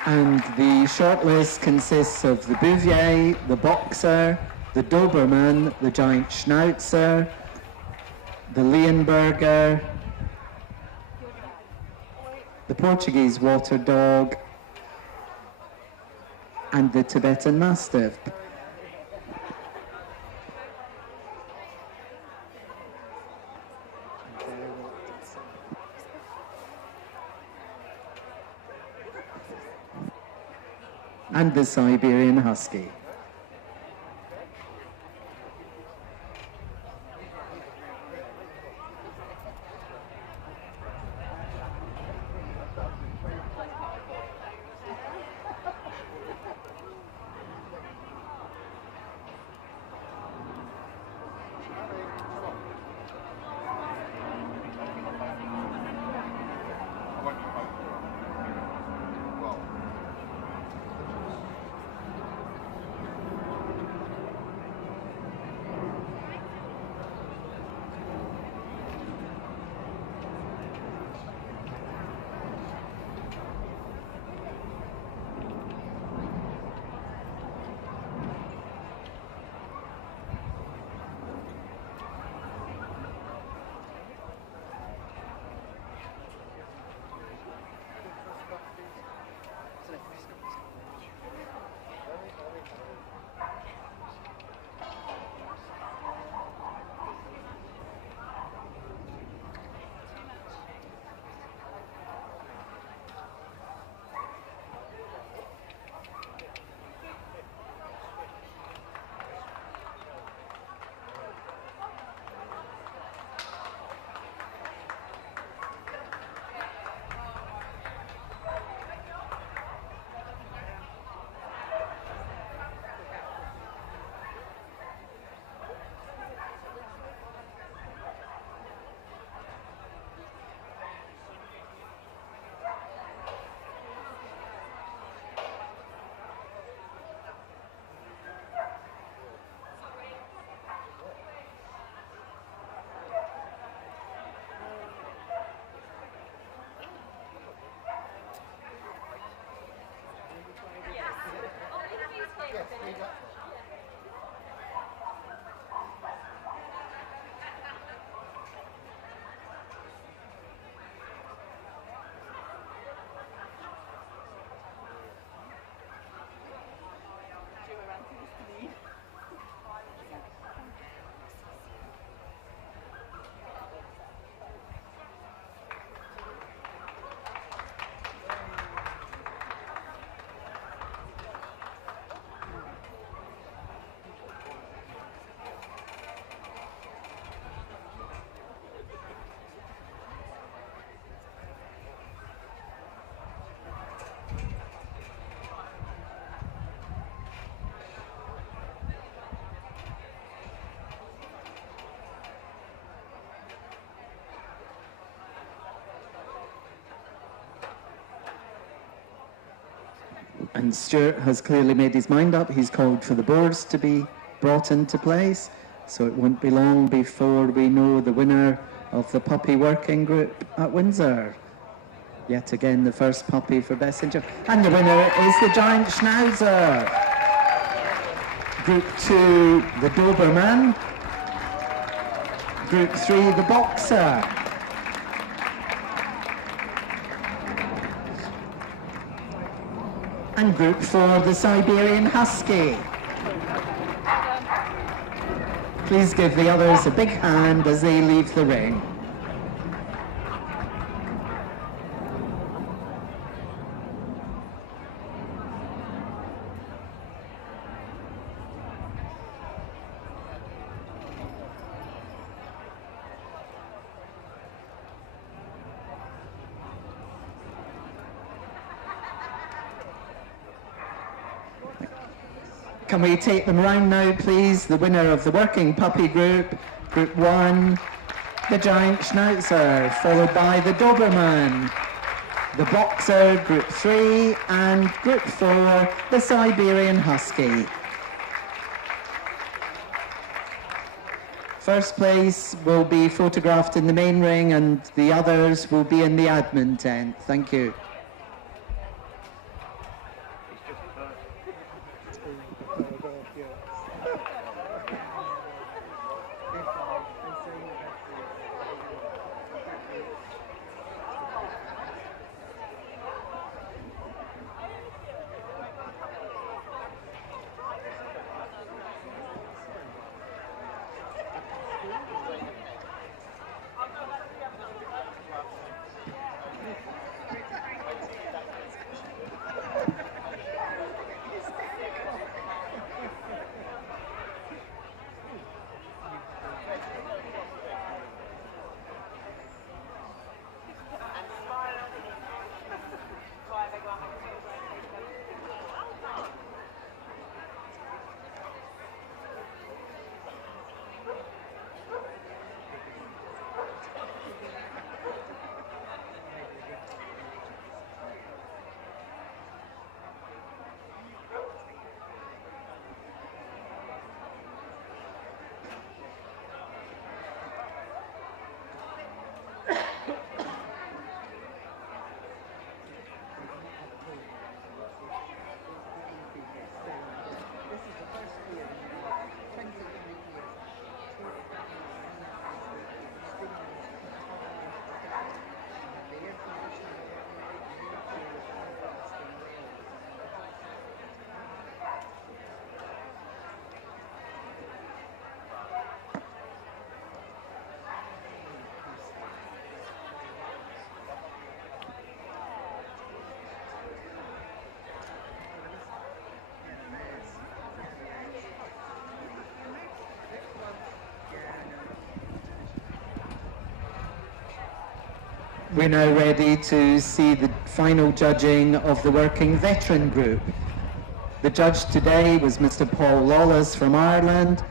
And the shortlist consists of the Bouvier, the Boxer, the Doberman, the Giant Schnauzer, the Leonberger, the Portuguese Water Dog, and the Tibetan Mastiff. And the Siberian Husky. And Stuart has clearly made his mind up. He's called for the boards to be brought into place. So it won't be long before we know the winner of the puppy working group at Windsor. Yet again, the first puppy for Bessinger. And the winner is the giant Schnauzer. Group 2, the Doberman. Group 3, the Boxer. And Group 4, the Siberian Husky. Please give the others a big hand as they leave the ring. Can we take them round now, please? The winner of the working puppy group, Group 1, the giant Schnauzer, followed by the Doberman, the Boxer, Group 3, and Group 4, the Siberian Husky. First place will be photographed in the main ring and the others will be in the admin tent. Thank you. We're now ready to see the final judging of the working veteran group. The judge today was Mr. Paul Lawless from Ireland.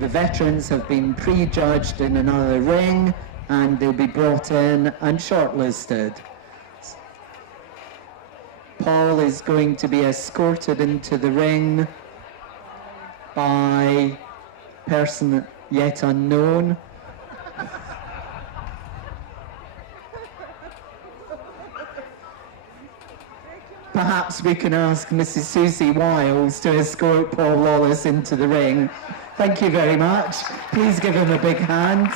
The veterans have been pre-judged in another ring and they'll be brought in and shortlisted. Paul is going to be escorted into the ring by person yet unknown. Perhaps we can ask Mrs. Susie Wiles to escort Paul Lawless into the ring. Thank you very much. Please give him a big hand.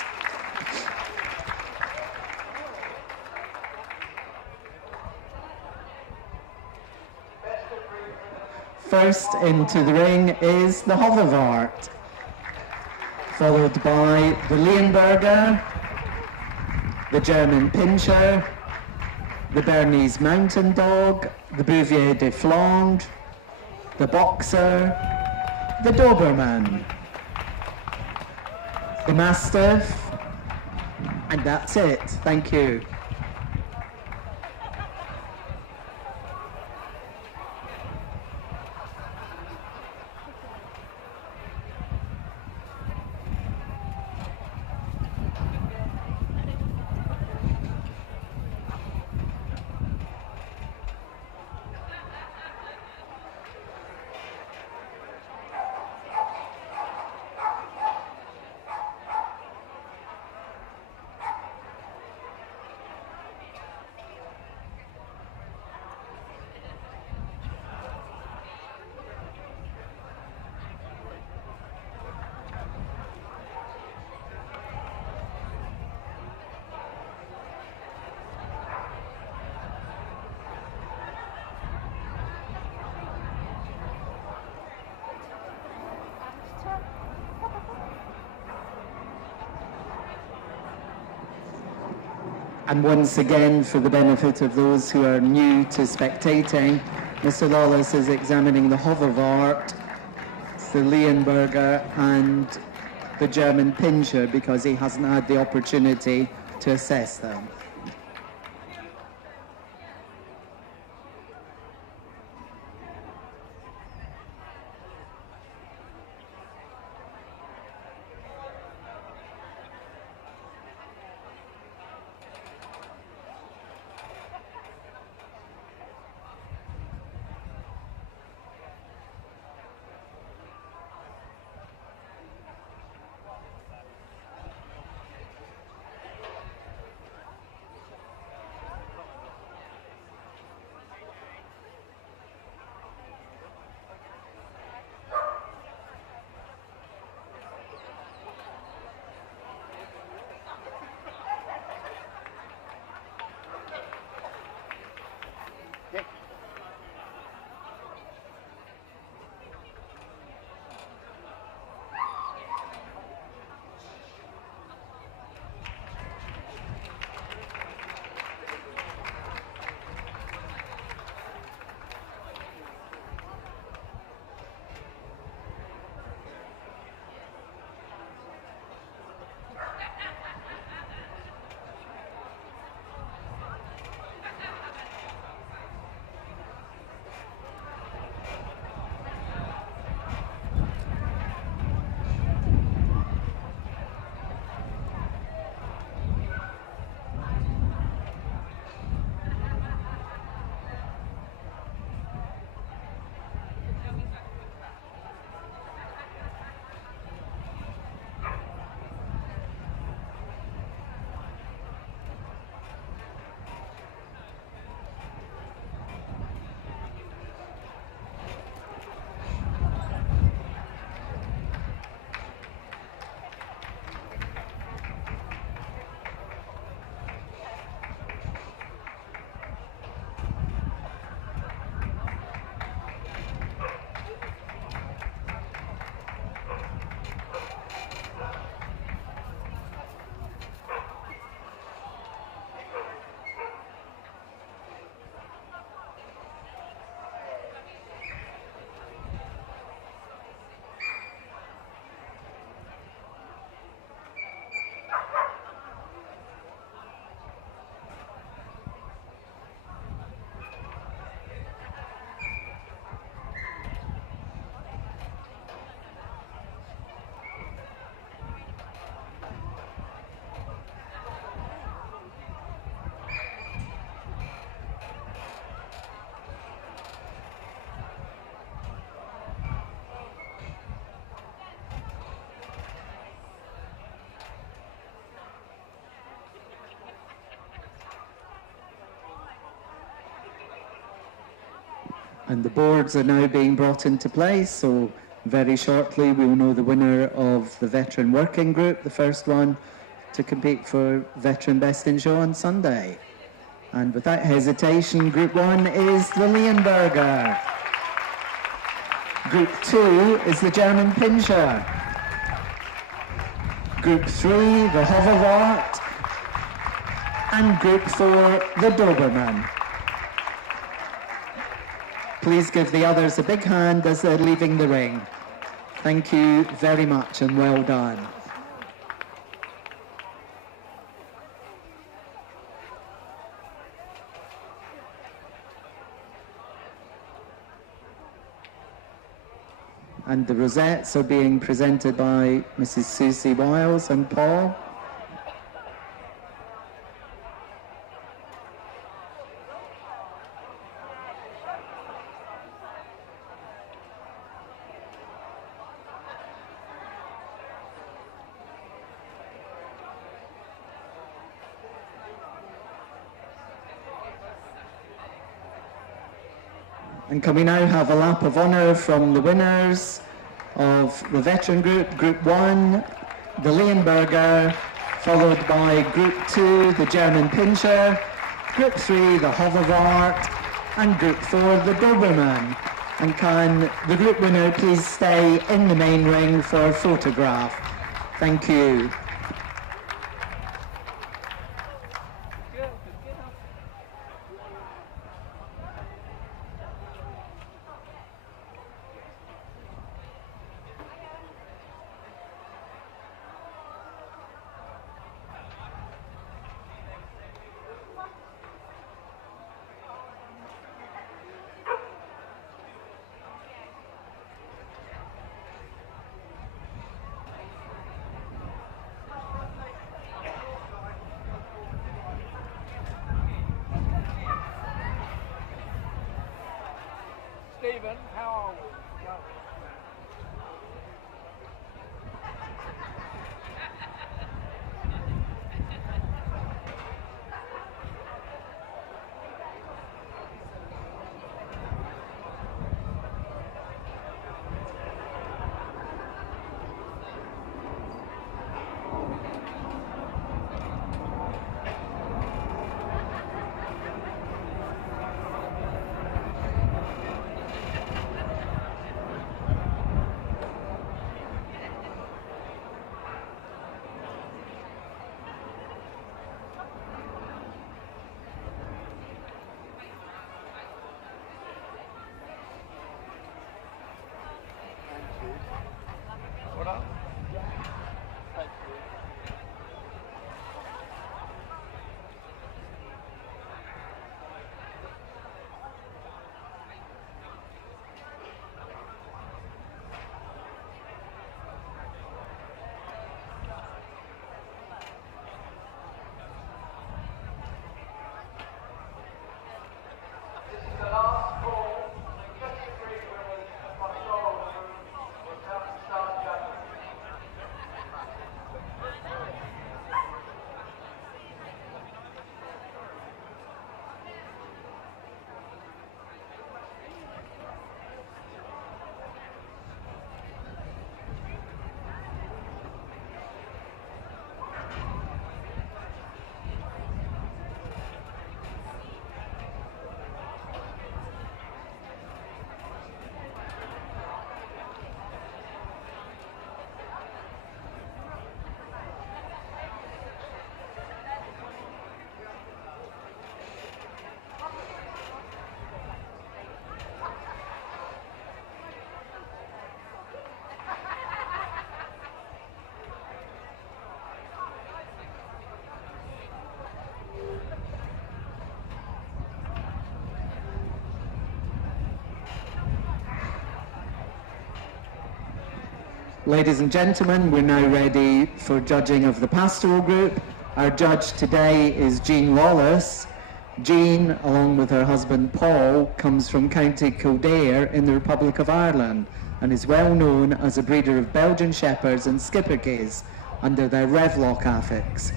First into the ring is the Hoverwart, followed by the Leonberger, the German Pinscher, the Bernese Mountain Dog, the Bouvier de Flandre, the Boxer, the Doberman, the Mastiff, and that's it. Thank you. And once again, for the benefit of those who are new to spectating, Mr. Lawless is examining the Hoverwart, the Leonberger and the German Pinscher because he hasn't had the opportunity to assess them. And the boards are now being brought into place, so very shortly we'll know the winner of the Veteran Working Group, the first one to compete for Veteran Best in Show on Sunday. And without hesitation, Group 1 is the Leonberger. Group 2 is the German Pinscher. Group 3, the Hoverwart. And Group 4, the Doberman. Please give the others a big hand as they're leaving the ring. Thank you very much and well done. And the rosettes are being presented by Mrs. Susie Wiles and Paul. And can we now have a lap of honour from the winners of the Veteran Group, Group 1, the Leonberger, followed by Group 2, the German Pinscher, Group 3, the Hoverwart, and Group 4, the Doberman. And can the group winner please stay in the main ring for a photograph? Thank you. Good. Ladies and gentlemen, we're now ready for judging of the Pastoral group. Our judge today is Jean Lawless. Jean, along with her husband Paul, comes from County Kildare in the Republic of Ireland and is well known as a breeder of Belgian Shepherds and Schipperkes under their Revlock affix.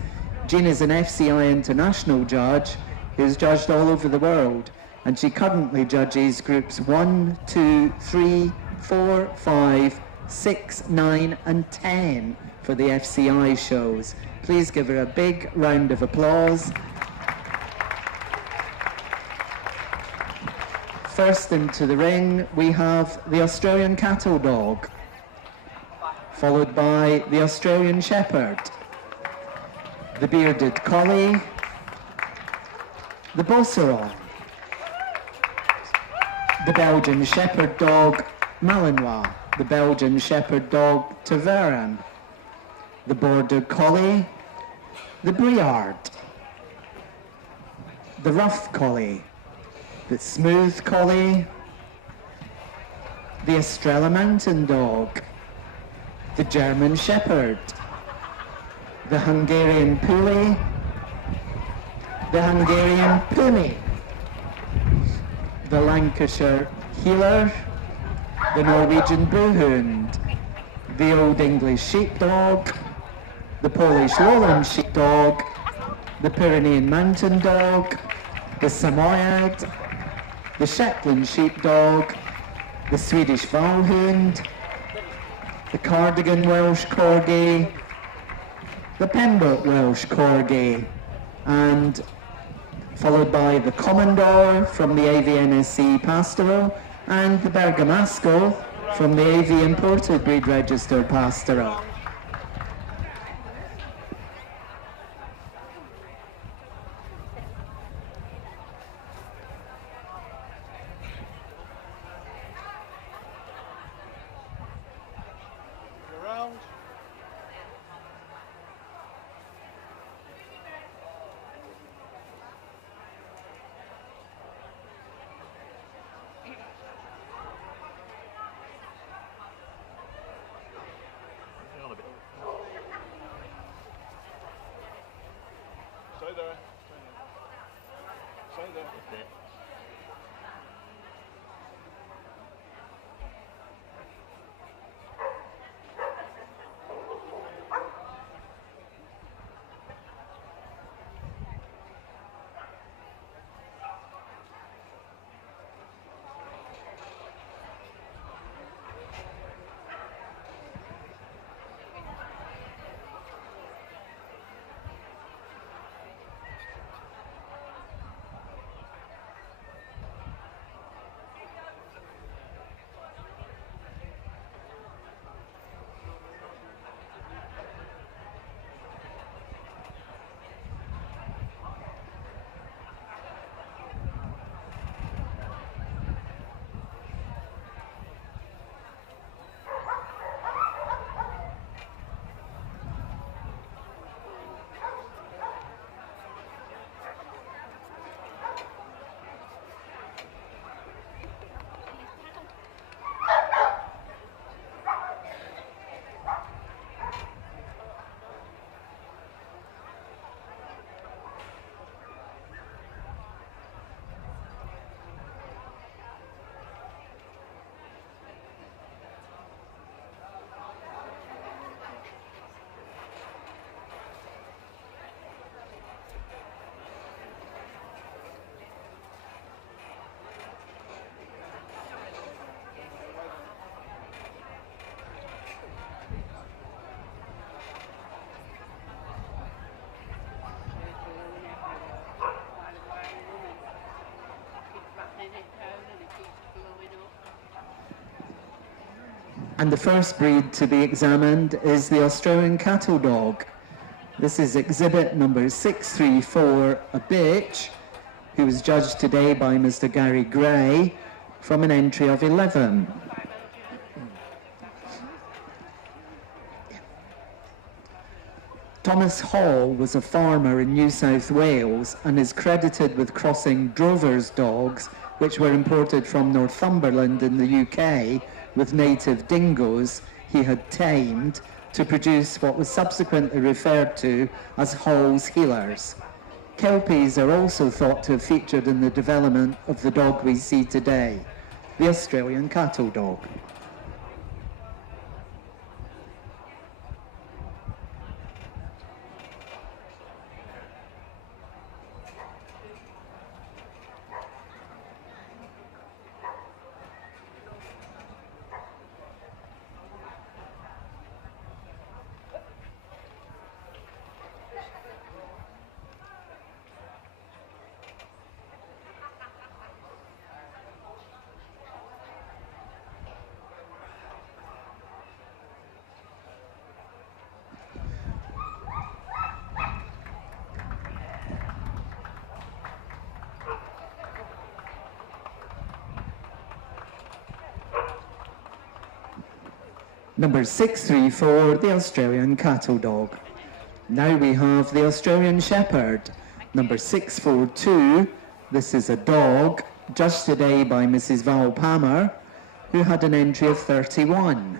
Jean is an FCI international judge who has judged all over the world, and she currently judges groups 1, 2, 3, 4, 5, 6, 9 and 10 for the FCI shows. Please give her a big round of applause. First into the ring we have the Australian Cattle Dog, followed by the Australian Shepherd, the Bearded Collie, the Pastoral, the Belgian Shepherd Dog Malinois, the Belgian Shepherd Dog Tervuren, the Border Collie, the Briard, the Rough Collie, the Smooth Collie, the Estrella Mountain Dog, the German Shepherd, the Hungarian Puli, the Hungarian Pumi, the Lancashire Heeler, the Norwegian Bullhound, the Old English Sheepdog, the Polish Lowland Sheepdog, the Pyrenean Mountain Dog, the Samoyed, the Shetland Sheepdog, the Swedish Valhound, the Cardigan Welsh Corgi, the Pembroke Welsh Corgi, and followed by the Commodore from the AVNSC Pastoral and the Bergamasco from the AV Imported Breed Register Pastoral. Around. Stay there. Stay there. And the first breed to be examined is the Australian Cattle Dog. This is exhibit number 634, a bitch, who was judged today by Mr. Gary Gray from an entry of 11. Thomas Hall was a farmer in New South Wales and is credited with crossing drovers' dogs, which were imported from Northumberland in the UK, with native dingoes he had tamed to produce what was subsequently referred to as Hall's Heelers. Kelpies are also thought to have featured in the development of the dog we see today, the Australian cattle dog. Number 634, the Australian cattle dog. Now we have the Australian Shepherd. Number 642, this is a dog, judged today by Mrs. Val Palmer, who had an entry of 31.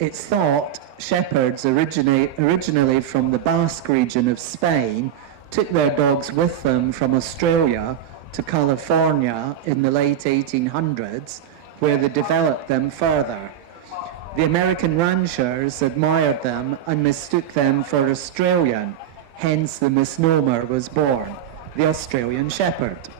It's thought shepherds originally from the Basque region of Spain took their dogs with them from Australia to California in the late 1800s, where they developed them further. The American ranchers admired them and mistook them for Australian, hence the misnomer was born, the Australian Shepherd.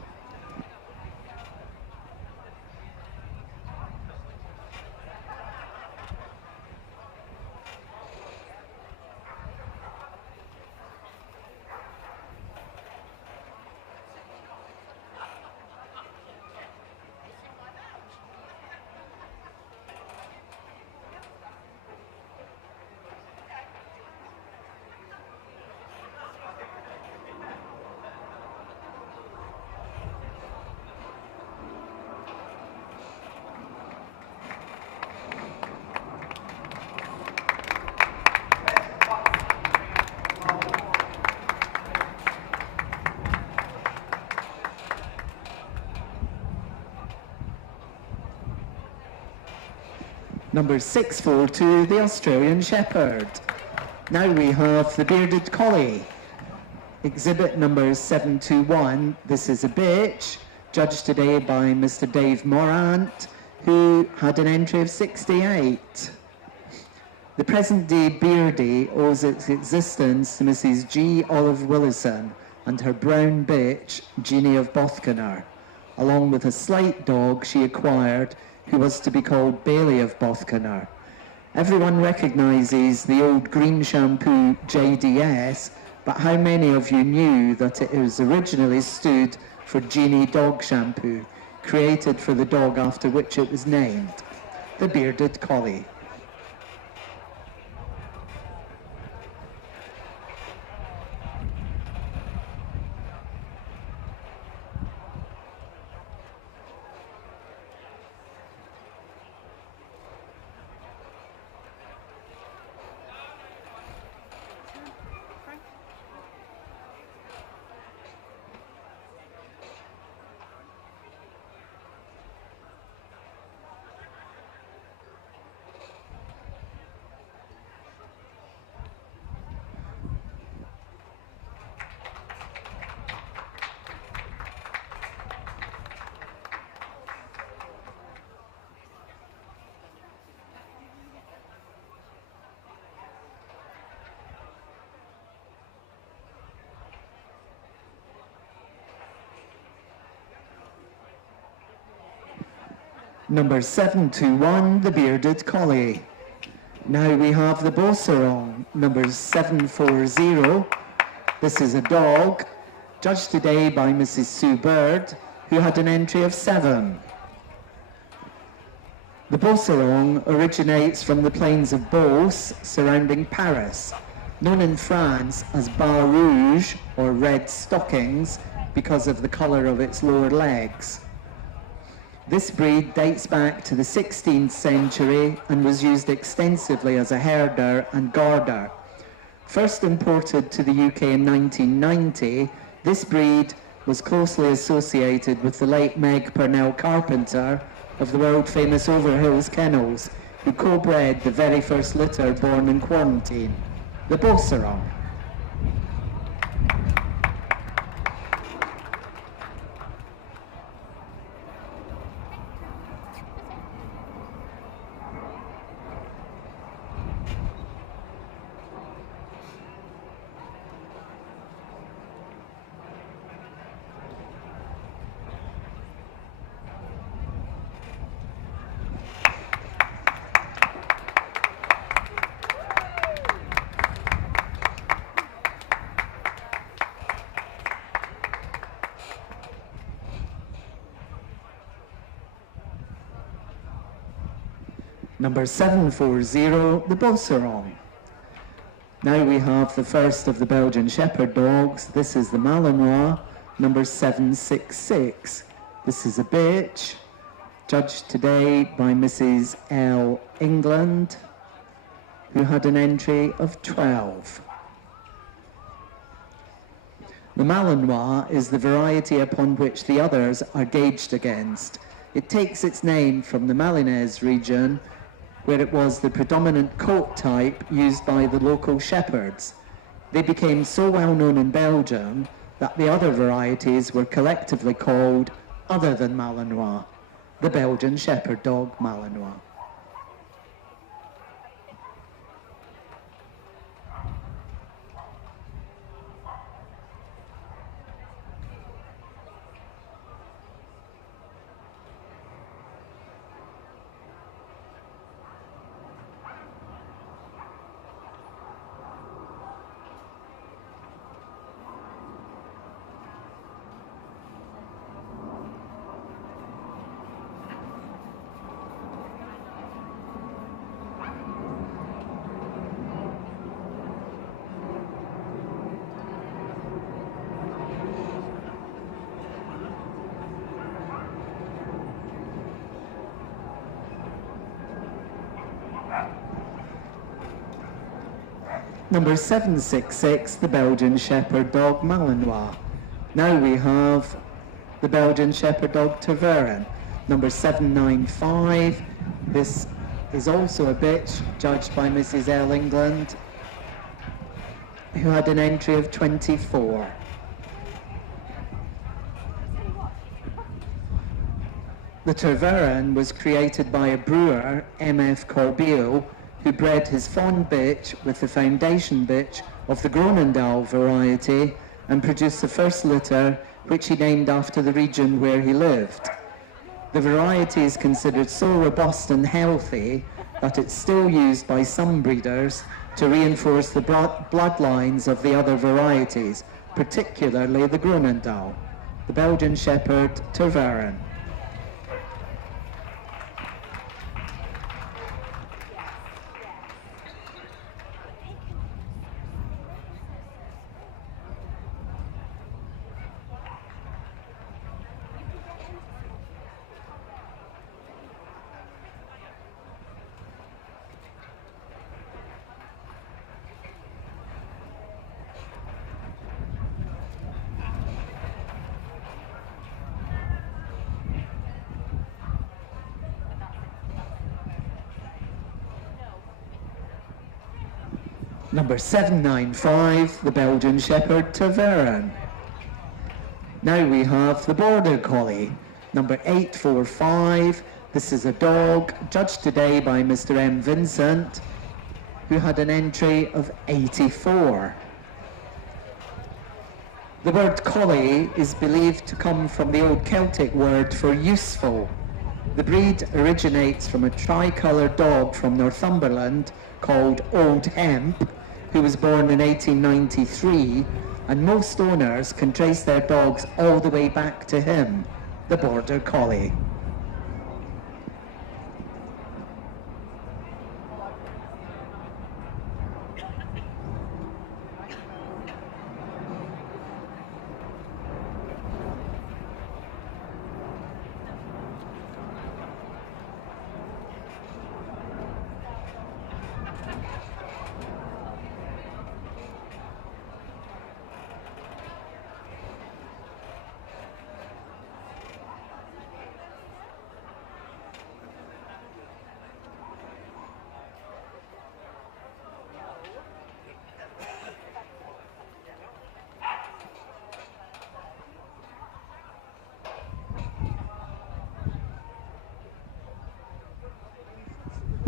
Number 642, the Australian Shepherd. Now we have the Bearded Collie. Exhibit number 721, this is a bitch, judged today by Mr. Dave Morant, who had an entry of 68. The present-day Beardy owes its existence to Mrs. G. Olive Willison and her brown bitch, Jeannie of Bothconor, along with a slight dog she acquired who was to be called Bailey of Bothconor. Everyone recognises the old green shampoo JDS, but how many of you knew that it was originally stood for Jeannie Dog Shampoo, created for the dog after which it was named, the Bearded Collie? Number 721, the Bearded Collie. Now we have the Beauceron, number 740. This is a dog, judged today by Mrs. Sue Bird, who had an entry of 7. The Beauceron originates from the plains of Beauce surrounding Paris, known in France as Bas Rouge, or red stockings, because of the colour of its lower legs. This breed dates back to the 16th century and was used extensively as a herder and guarder. First imported to the UK in 1990, this breed was closely associated with the late Meg Purnell Carpenter of the world-famous Overhills Kennels, who co-bred the very first litter born in quarantine, the Pastoral. Number 740, the Pastoral. Now we have the first of the Belgian Shepherd dogs. This is the Malinois, number 766. This is a bitch, judged today by Mrs. L. England, who had an entry of 12. The Malinois is the variety upon which the others are gauged against. It takes its name from the Malinois region, where it was the predominant coat type used by the local shepherds. They became so well known in Belgium that the other varieties were collectively called, other than Malinois, the Belgian Shepherd Dog Malinois. Number 766, the Belgian Shepherd Dog Malinois. Now we have the Belgian Shepherd Dog Tervuren. Number 795, this is also a bitch, judged by Mrs. L. England, who had an entry of 24. The Tervuren was created by a brewer, M.F. Corbeil, who bred his fawn bitch with the foundation bitch of the Groenendael variety and produced the first litter, which he named after the region where he lived. The variety is considered so robust and healthy that it's still used by some breeders to reinforce the bloodlines of the other varieties, particularly the Groenendael, the Belgian Shepherd Tervuren. Number 795, the Belgian Shepherd Tervuren. Now we have the Border Collie. Number 845, this is a dog judged today by Mr. M. Vincent, who had an entry of 84. The word collie is believed to come from the old Celtic word for useful. The breed originates from a tricolour dog from Northumberland called Old Hemp, who was born in 1893, and most owners can trace their dogs all the way back to him, the Border Collie.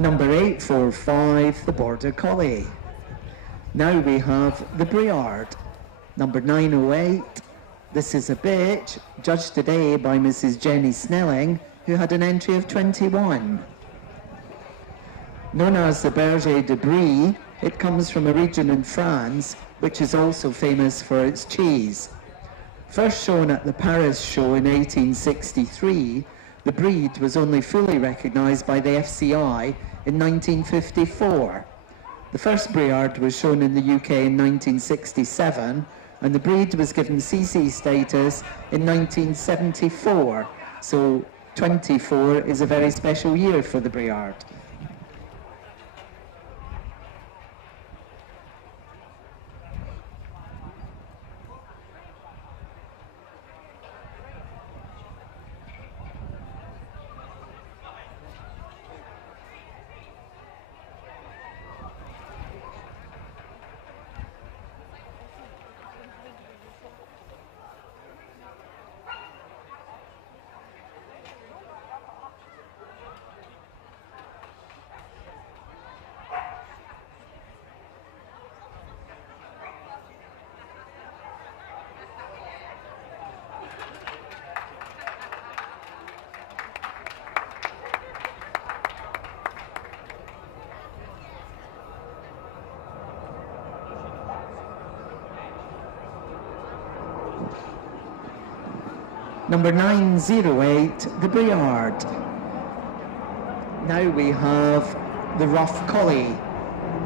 Number 845, the Border Collie. Now we have the Briard. Number 908, this is a bitch, judged today by Mrs. Jenny Snelling, who had an entry of 21. Known as the Berger de Brie, it comes from a region in France, which is also famous for its cheese. First shown at the Paris show in 1863, the breed was only fully recognised by the FCI in 1954. The first Briard was shown in the UK in 1967, and the breed was given CC status in 1974. So 24 is a very special year for the Briard. Number 908, the Briard. Now we have the Rough Collie.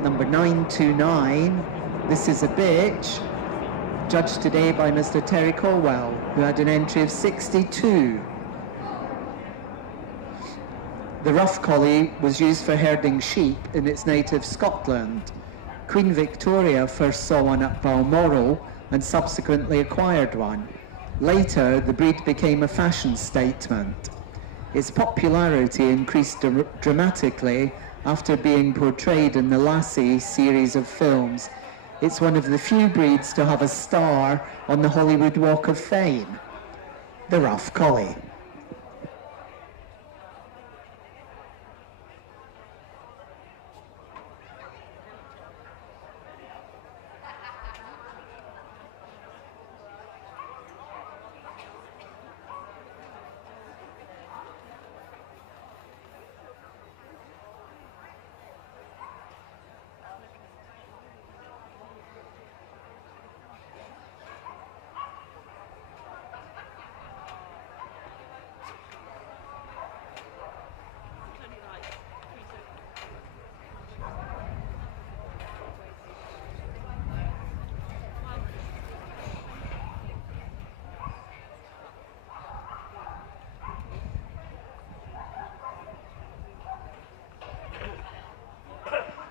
Number 929, this is a bitch, judged today by Mr. Terry Colwell, who had an entry of 62. The Rough Collie was used for herding sheep in its native Scotland. Queen Victoria first saw one at Balmoral and subsequently acquired one. Later, the breed became a fashion statement. Its popularity increased dramatically after being portrayed in the Lassie series of films. It's one of the few breeds to have a star on the Hollywood Walk of Fame. The Rough Collie.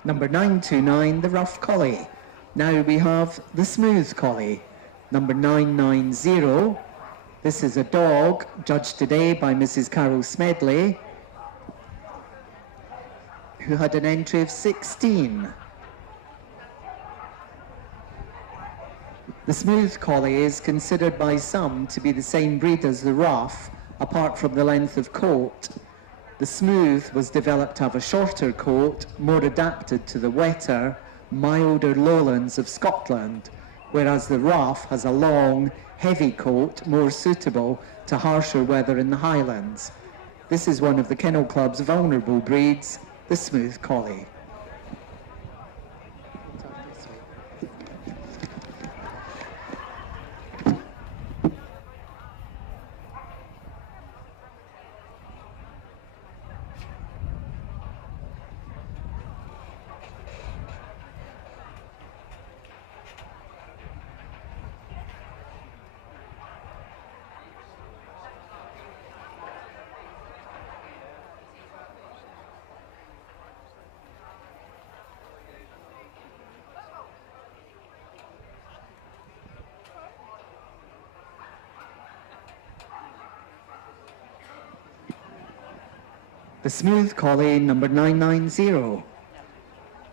Number 929, the Rough Collie. Now we have the Smooth Collie. Number 990, this is a dog, judged today by Mrs. Carol Smedley, who had an entry of 16. The Smooth Collie is considered by some to be the same breed as the Rough, apart from the length of coat. The Smooth was developed to have a shorter coat, more adapted to the wetter, milder lowlands of Scotland, whereas the Rough has a long, heavy coat, more suitable to harsher weather in the Highlands. This is one of the Kennel Club's vulnerable breeds, the Smooth Collie. The Smooth Collie, number 990.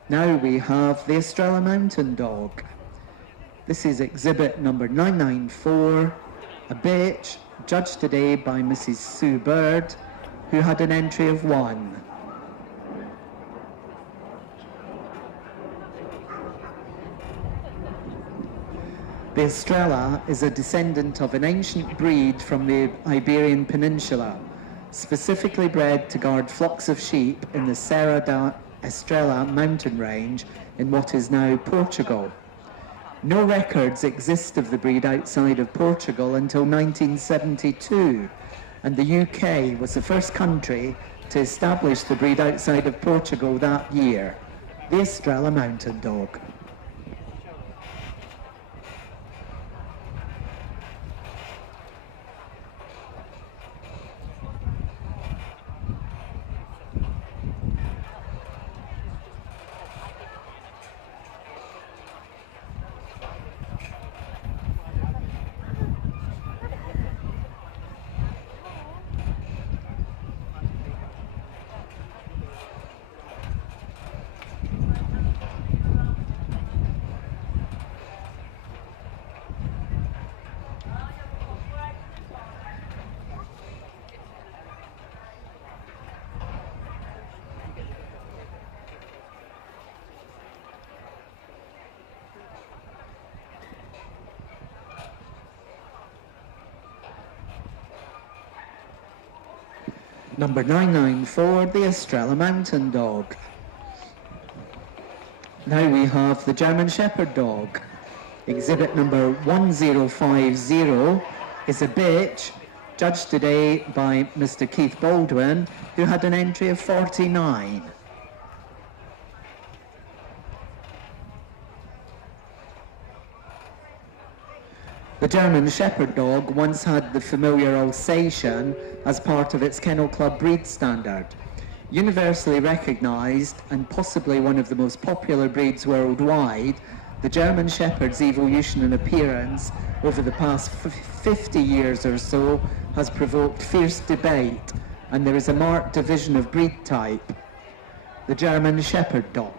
Now we have the Estrella Mountain Dog. This is exhibit number 994, a bitch, judged today by Mrs. Sue Bird, who had an entry of 1. The Estrella is a descendant of an ancient breed from the Iberian Peninsula, specifically bred to guard flocks of sheep in the Serra da Estrela mountain range in what is now Portugal. No records exist of the breed outside of Portugal until 1972, and the UK was the first country to establish the breed outside of Portugal that year, the Estrella Mountain Dog. Number 994, the Estrella Mountain Dog. Now we have the German Shepherd Dog. Exhibit number 1050 is a bitch, judged today by Mr. Keith Baldwin, who had an entry of 49. The German Shepherd Dog once had the familiar Alsatian as part of its Kennel Club breed standard. Universally recognised and possibly one of the most popular breeds worldwide, the German Shepherd's evolution and appearance over the past 50 years or so has provoked fierce debate, and there is a marked division of breed type. The German Shepherd Dog.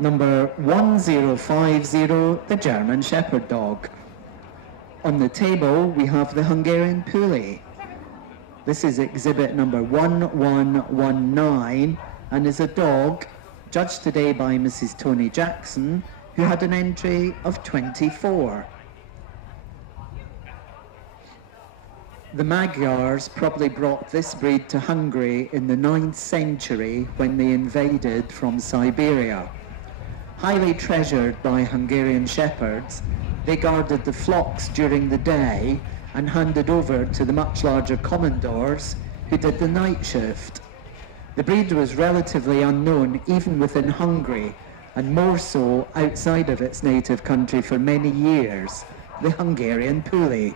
Number 1050, the German Shepherd Dog. On the table, we have the Hungarian Puli. This is exhibit number 1119 and is a dog judged today by Mrs. Tony Jackson, who had an entry of 24. The Magyars probably brought this breed to Hungary in the 9th century when they invaded from Siberia. Highly treasured by Hungarian shepherds, they guarded the flocks during the day and handed over to the much larger commandors who did the night shift. The breed was relatively unknown even within Hungary, and more so outside of its native country for many years, the Hungarian Puli.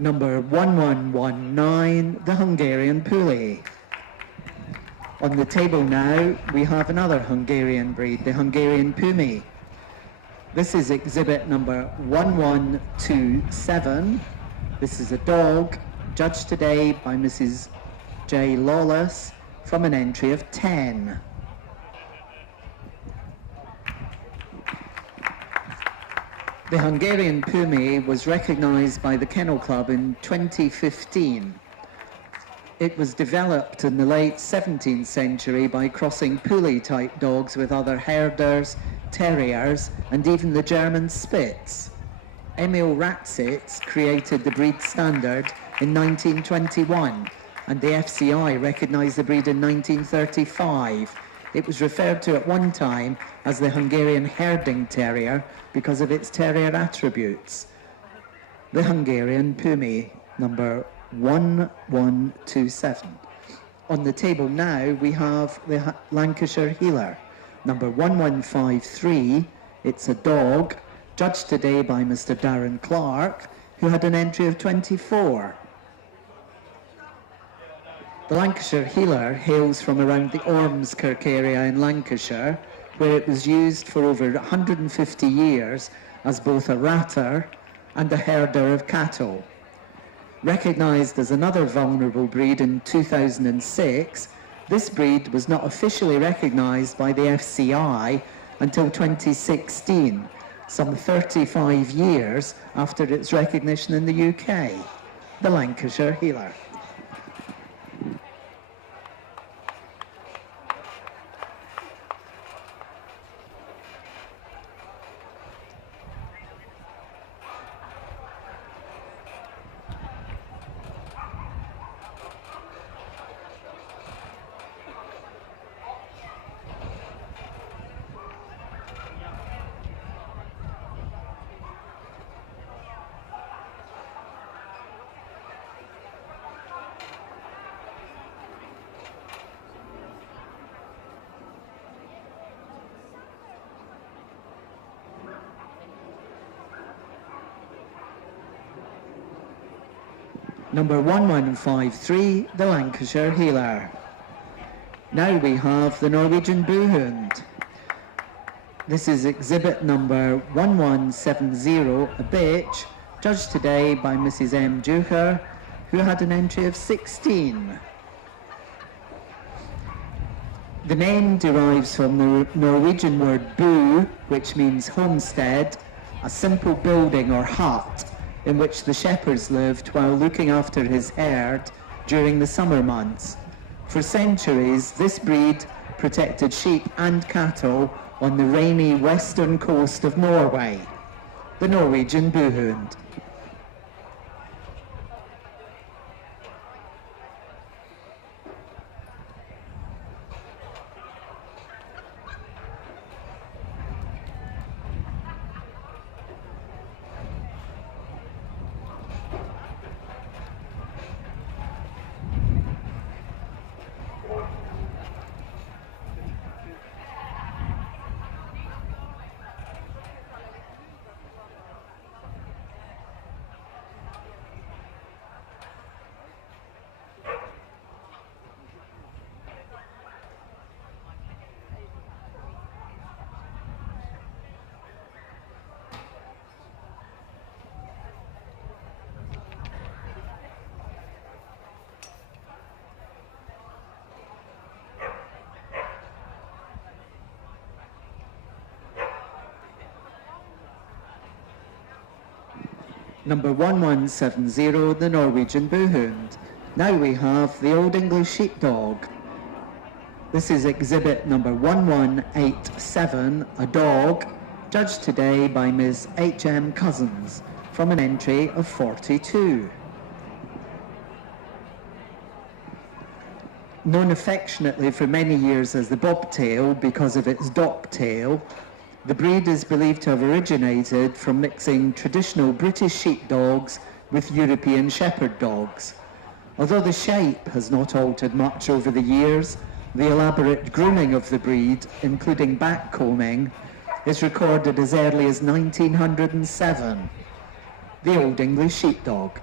Number 1119, the Hungarian Puli. On the table now, we have another Hungarian breed, the Hungarian Pumi. This is exhibit number 1127. This is a dog, judged today by Mrs. J. Lawless, from an entry of 10. The Hungarian Pumi was recognised by the Kennel Club in 2015. It was developed in the late 17th century by crossing Puli-type dogs with other herders, terriers, and even the German Spitz. Emil Ratzitz created the breed standard in 1921, and the FCI recognised the breed in 1935. It was referred to at one time as the Hungarian Herding Terrier because of its terrier attributes. The Hungarian Pumi, number 1127. On the table now we have the Lancashire Heeler, number 1153. It's a dog, judged today by Mr. Darren Clark, who had an entry of 24. The Lancashire Heeler hails from around the Ormskirk area in Lancashire, where it was used for over 150 years as both a ratter and a herder of cattle. Recognised as another vulnerable breed in 2006, this breed was not officially recognised by the FCI until 2016, some 35 years after its recognition in the UK. The Lancashire Heeler. Number 1153, the Lancashire Heeler. Now we have the Norwegian Buhund. This is exhibit number 1170, a bitch, judged today by Mrs. M. Ducher, who had an entry of 16. The name derives from the Norwegian word bu, which means homestead, a simple building or hut in which the shepherds lived while looking after his herd during the summer months. For centuries, this breed protected sheep and cattle on the rainy western coast of Norway. The Norwegian Buhund. Number 1170, the Norwegian Buhund. Now we have the Old English Sheepdog. This is exhibit number 1187, a dog, judged today by Ms. H.M. Cousins, from an entry of 42. Known affectionately for many years as the bobtail because of its dock tail, the breed is believed to have originated from mixing traditional British sheepdogs with European shepherd dogs. Although the shape has not altered much over the years, the elaborate grooming of the breed, including backcombing, is recorded as early as 1907. The Old English Sheepdog.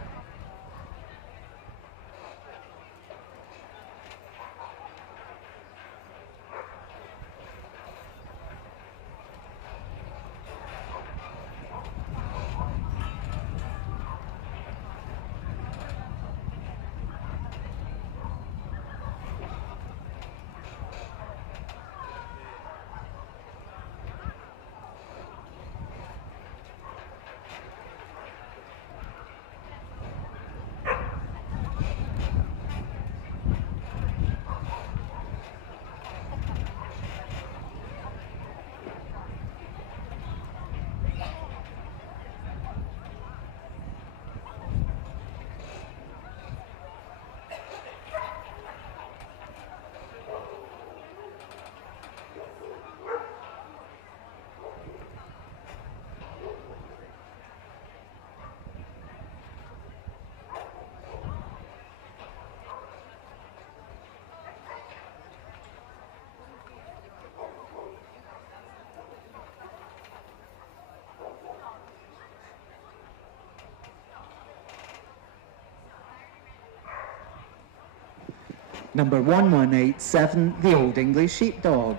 Number 1187, the Old English Sheepdog.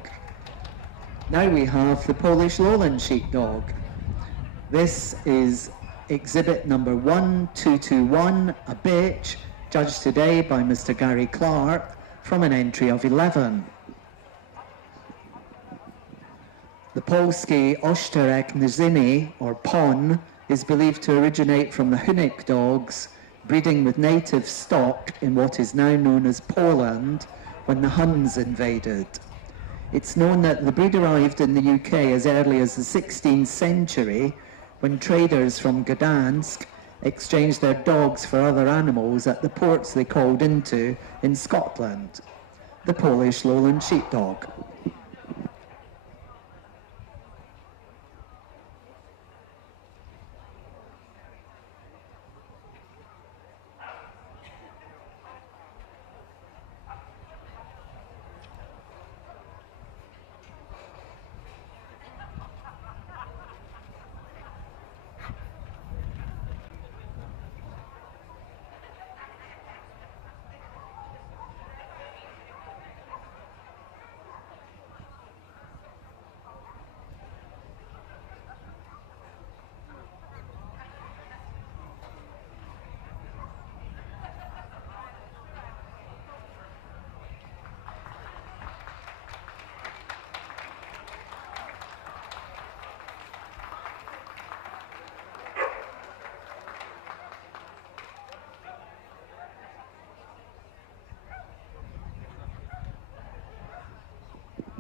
Now we have the Polish Lowland Sheepdog. This is exhibit number 1221, a bitch, judged today by Mr. Gary Clark from an entry of 11. The Polski Oszterek Nizini, or PON, is believed to originate from the Hunnic dogs, breeding with native stock in what is now known as Poland when the Huns invaded. It's known that the breed arrived in the UK as early as the 16th century when traders from Gdansk exchanged their dogs for other animals at the ports they called into in Scotland. The Polish Lowland Sheepdog.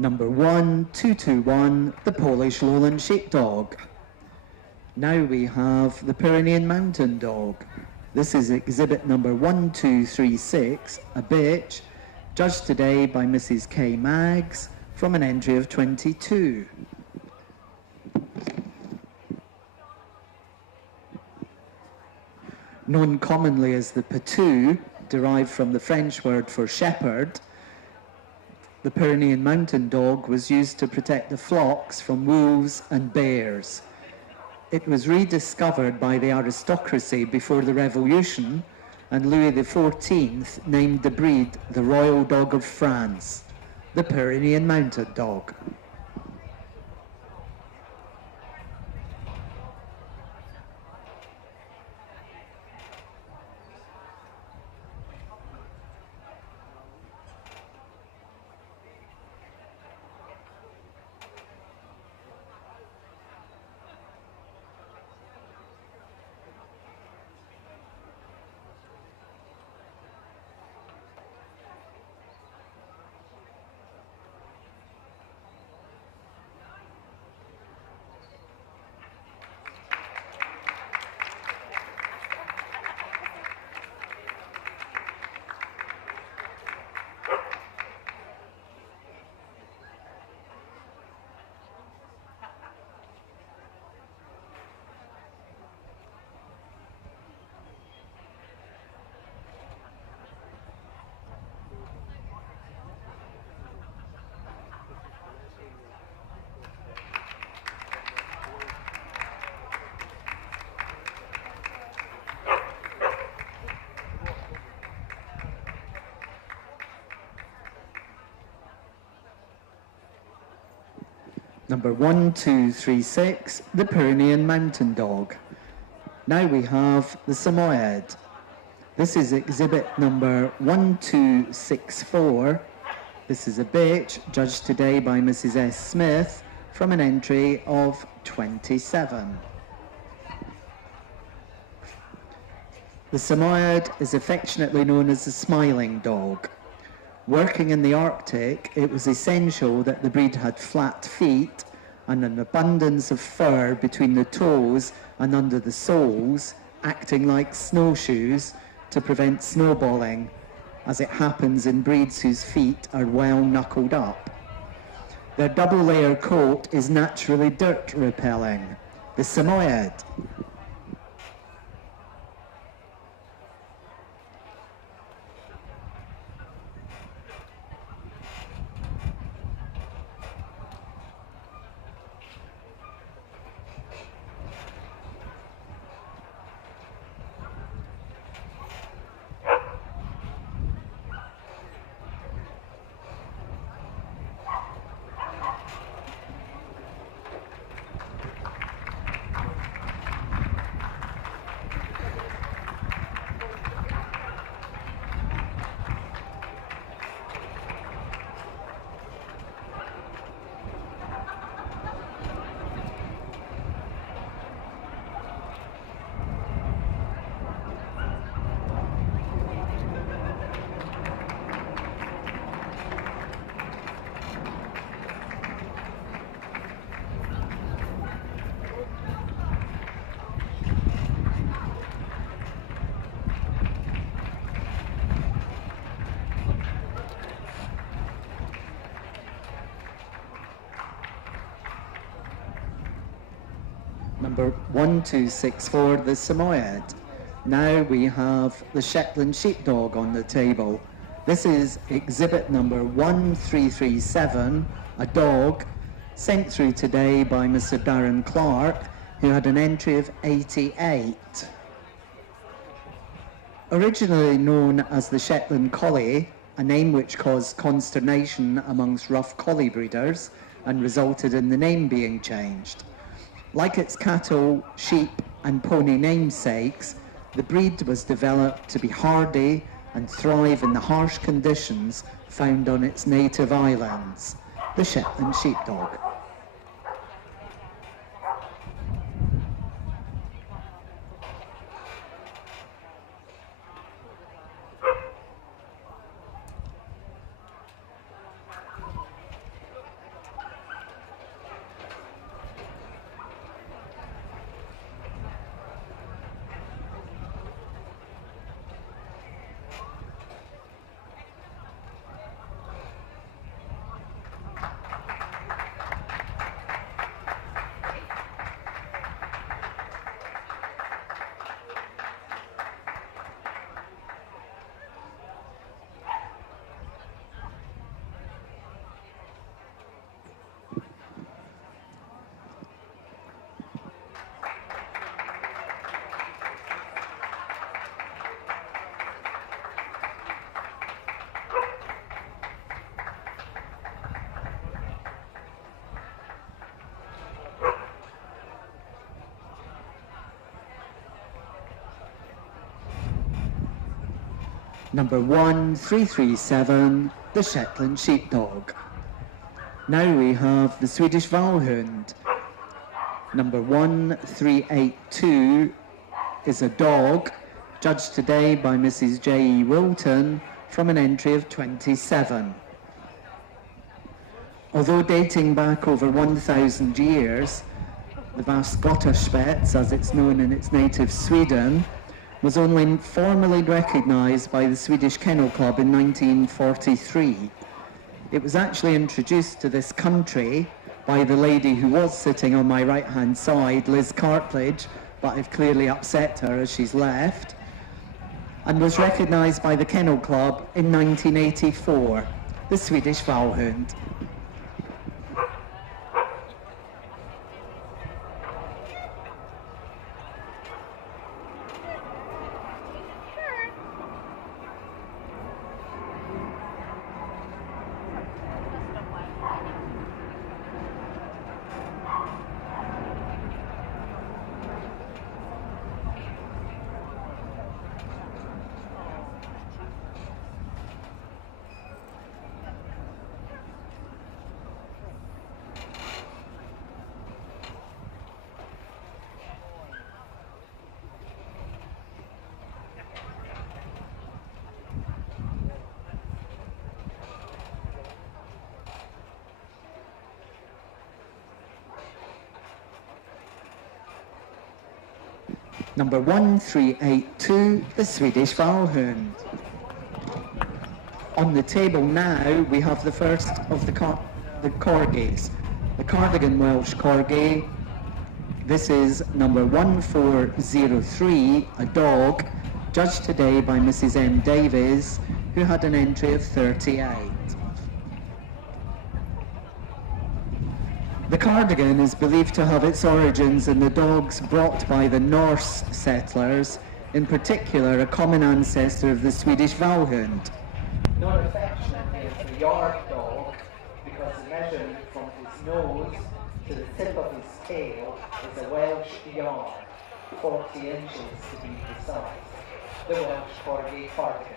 Number 1221, the Polish Lowland Sheepdog. Now we have the Pyrenean Mountain Dog. This is exhibit number 1236, a bitch, judged today by Mrs. K. Maggs from an entry of 22. Known commonly as the Patou, derived from the French word for shepherd, the Pyrenean Mountain Dog was used to protect the flocks from wolves and bears. It was rediscovered by the aristocracy before the Revolution, and Louis XIV named the breed the Royal Dog of France, the Pyrenean Mountain Dog. Number 1236, the Pyrenean Mountain Dog. Now we have the Samoyed. This is exhibit number 1264. This is a bitch, judged today by Mrs. S. Smith from an entry of 27. The Samoyed is affectionately known as the smiling dog. Working in the Arctic, it was essential that the breed had flat feet and an abundance of fur between the toes and under the soles, acting like snowshoes to prevent snowballing, as it happens in breeds whose feet are well knuckled up. Their double-layer coat is naturally dirt-repelling. The Samoyed. number 1264, the Samoyed. Now we have the Shetland Sheepdog on the table. This is exhibit number 1337, a dog sent through today by Mr. Darren Clark, who had an entry of 88. Originally known as the Shetland Collie, a name which caused consternation amongst rough collie breeders and resulted in the name being changed. Like its cattle, sheep and pony namesakes, the breed was developed to be hardy and thrive in the harsh conditions found on its native islands, the Shetland Sheepdog. Number 1337, the Shetland Sheepdog. Now we have the Swedish Vallhund. Number 1382 is a dog, judged today by Mrs. J.E. Wilton from an entry of 27. Although dating back over 1,000 years, the Västgötaspets, as it's known in its native Sweden, was only formally recognised by the Swedish Kennel Club in 1943. It was actually introduced to this country by the lady who was sitting on my right-hand side, Liz Cartledge, but I've clearly upset her as she's left, and was recognised by the Kennel Club in 1984, the Swedish Vallhund. Number 1382, the Swedish Vallhund. On the table now, we have the first of the corgis. The Cardigan Welsh Corgi. This is number 1403, a dog, judged today by Mrs. M. Davies, who had an entry of 38. The Cardigan is believed to have its origins in the dogs brought by the Norse settlers, in particular a common ancestor of the Swedish Vallhund. Known affectionately as the yard dog, because measured from his nose to the tip of his tail is a Welsh yard, 40 inches to be precise. The Welsh Corgi Cardigan.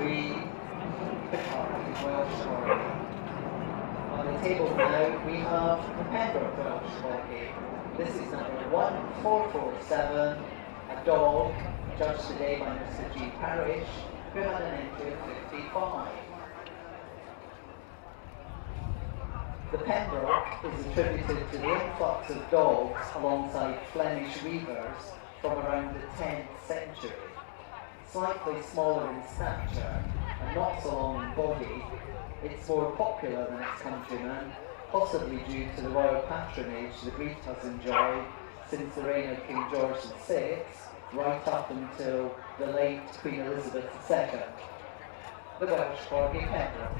breed, the Cardiff Welsh Corgi. On the table now we have the Pembroke Welsh Corgi. This is number 1447, a dog judged today by Mr. G. Parrish, who had an entry of 55. The Pembroke is attributed to the influx of dogs alongside Flemish reavers from around the 10th century. Slightly smaller in stature and not so long in body, it's more popular than its countrymen, possibly due to the royal patronage the breed has enjoyed since the reign of King George VI, right up until the late Queen Elizabeth II. The Welsh Corgi Pembroke.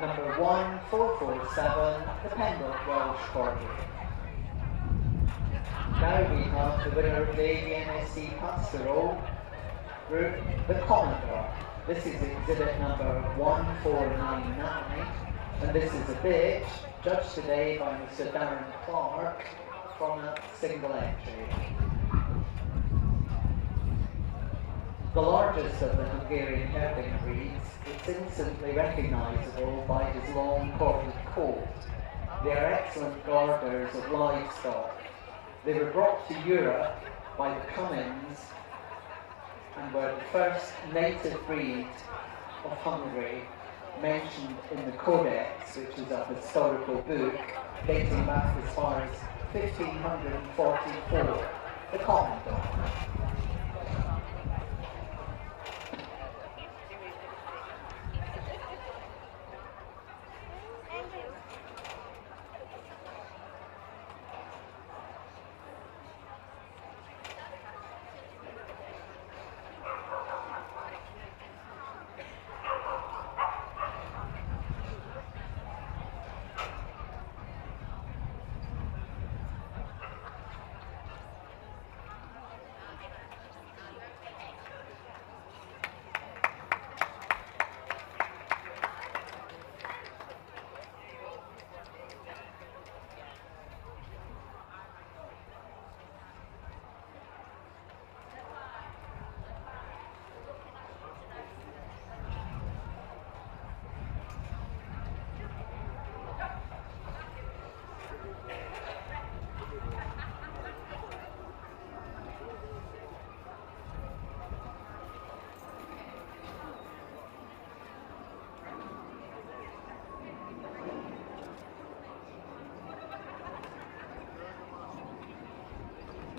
Number 1447, the Pembroke Welsh Corgi. Now we have the winner of the AVNSC Pastoral group, the Commodore. This is exhibit number 1499, and this is a bitch, judged today by Mr. Darren Clark from a single entry. The largest of the Hungarian herding breeds, it's instantly recognisable by his long corded coat. They are excellent guarders of livestock. They were brought to Europe by the Cummins and were the first native breed of Hungary mentioned in the Codex, which is a historical book dating back as far as 1544, the Common Dog.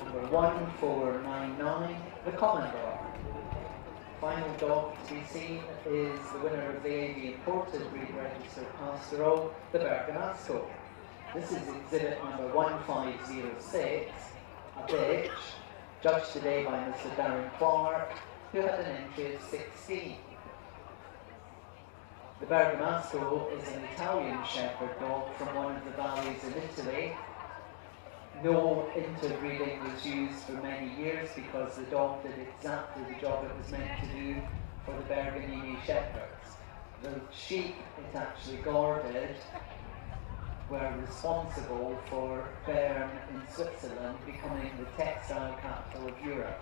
Number 1499, the Commodore. Final dog to be seen is the winner of the AV Imported Breed Register Pastoral, the Bergamasco. This is exhibit number 1506, a bitch, judged today by Mr. Darren Clark, who had an entry of 16. The Bergamasco is an Italian shepherd dog from one of the valleys in Italy. No interbreeding was used for many years because the dog did exactly the job it was meant to do for the Bergamasco shepherds. The sheep it actually guarded were responsible for Bern in Switzerland becoming the textile capital of Europe.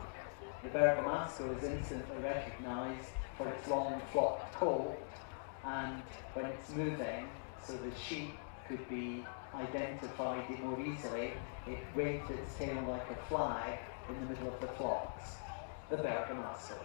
The Bergamasco is instantly recognised for its long flopped coat, and when it's moving, so the sheep could be identified it more easily, it waved its tail like a flag in the middle of the flocks, the Bergamasco.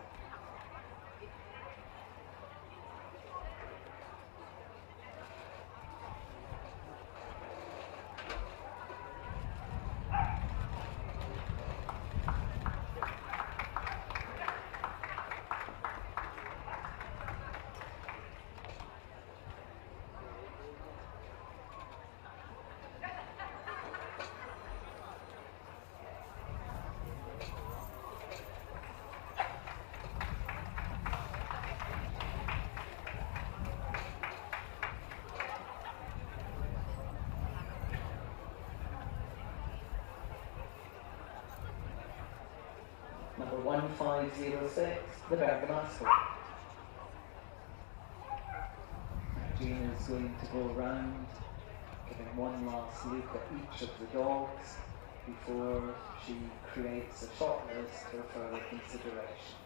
Number 1506, the Bergamasco. Jean is going to go around, giving one last look at each of the dogs before she creates a shortlist for further consideration.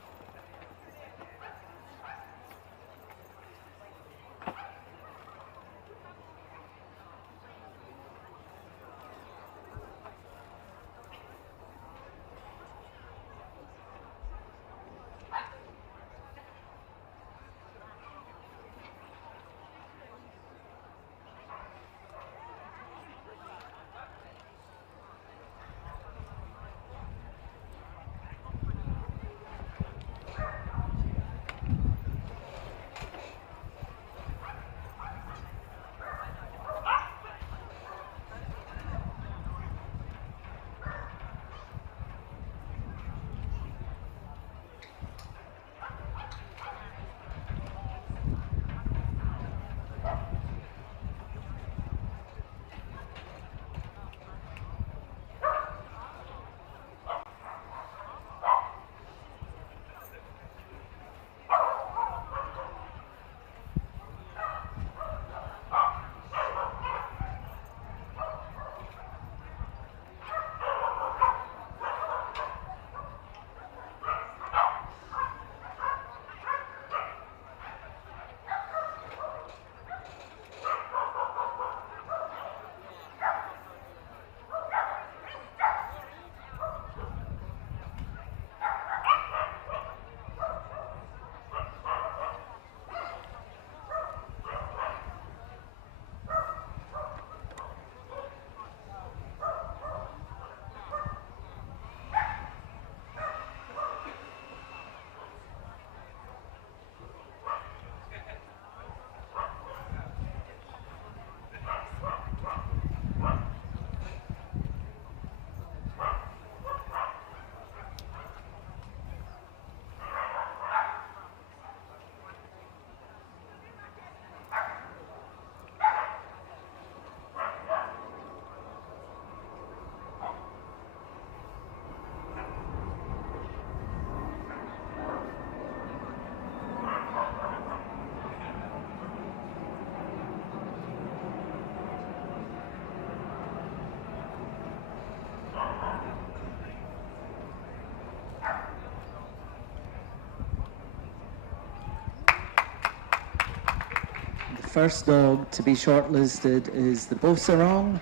First dog to be shortlisted is the Beauceron,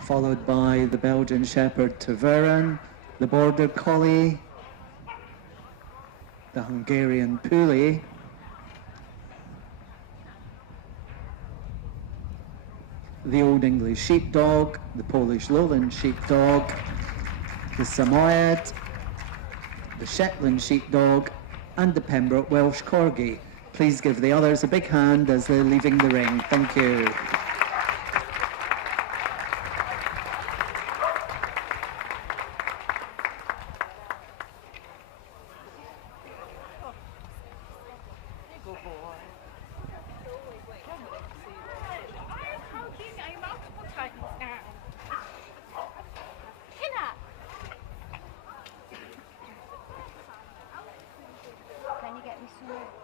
followed by the Belgian Shepherd Tervuren, the Border Collie, the Hungarian Puli, the Old English Sheepdog, the Polish Lowland Sheepdog, the Samoyed, the Shetland Sheepdog, and the Pembroke Welsh Corgi. Please give the others a big hand as they're leaving the ring. Thank you. Can you get me some more?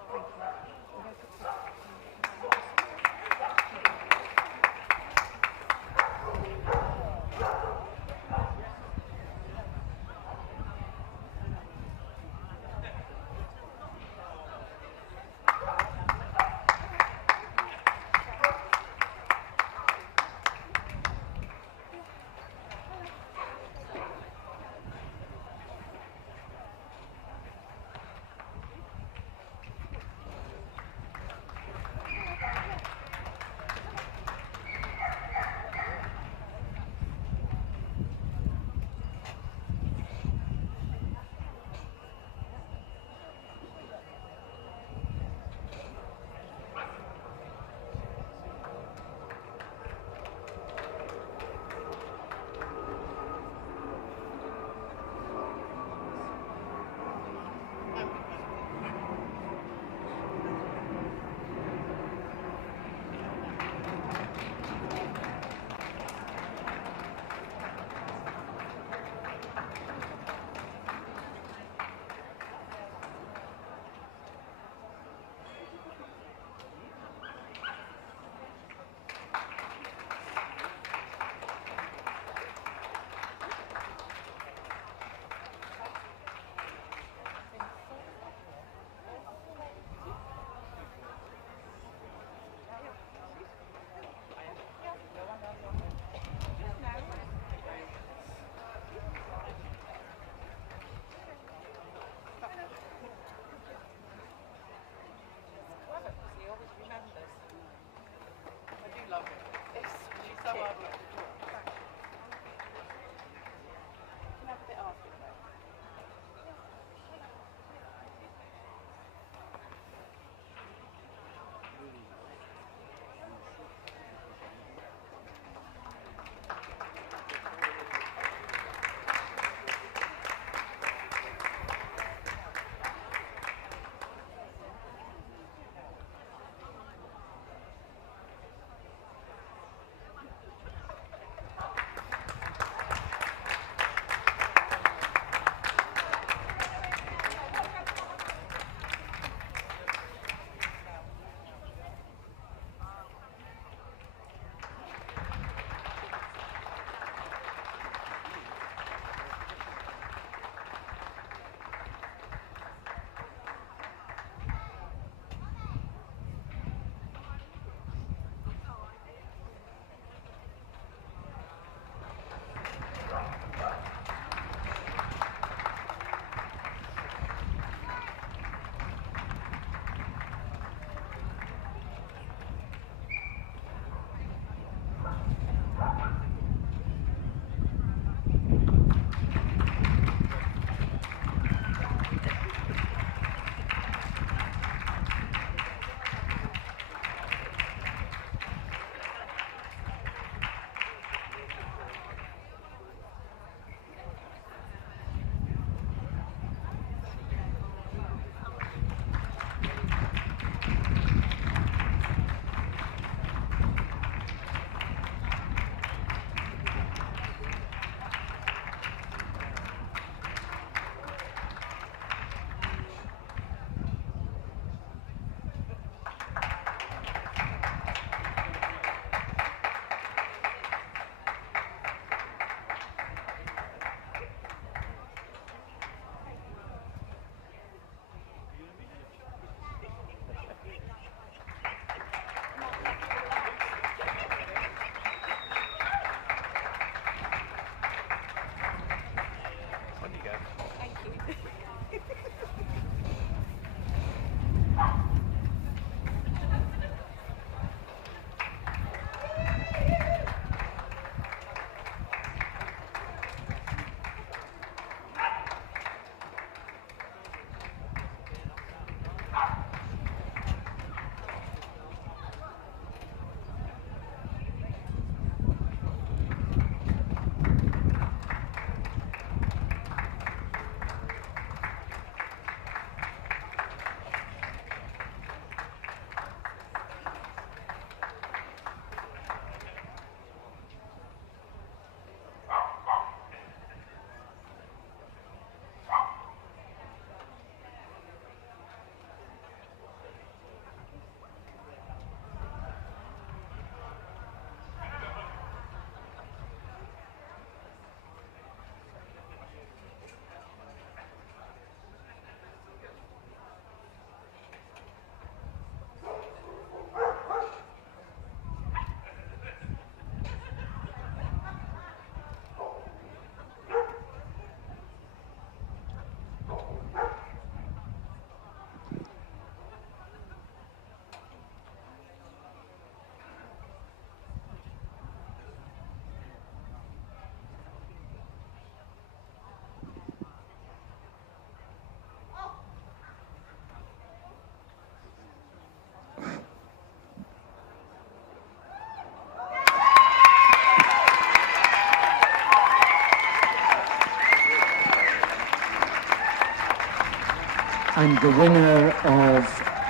And the winner of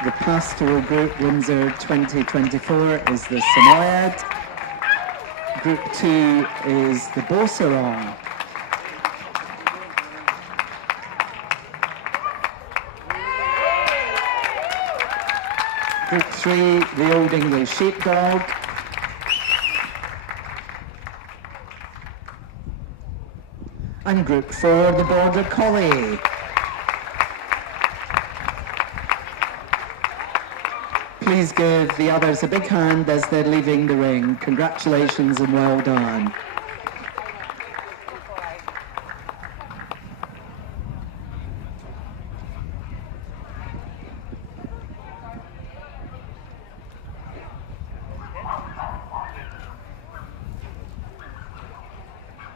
the Pastoral Group Windsor 2024 is the Samoyed. Group 2 is the Pastoral. Group 3, the Old English Sheepdog. And Group 4, the Border Collie. Please give the others a big hand as they're leaving the ring. Congratulations and well done.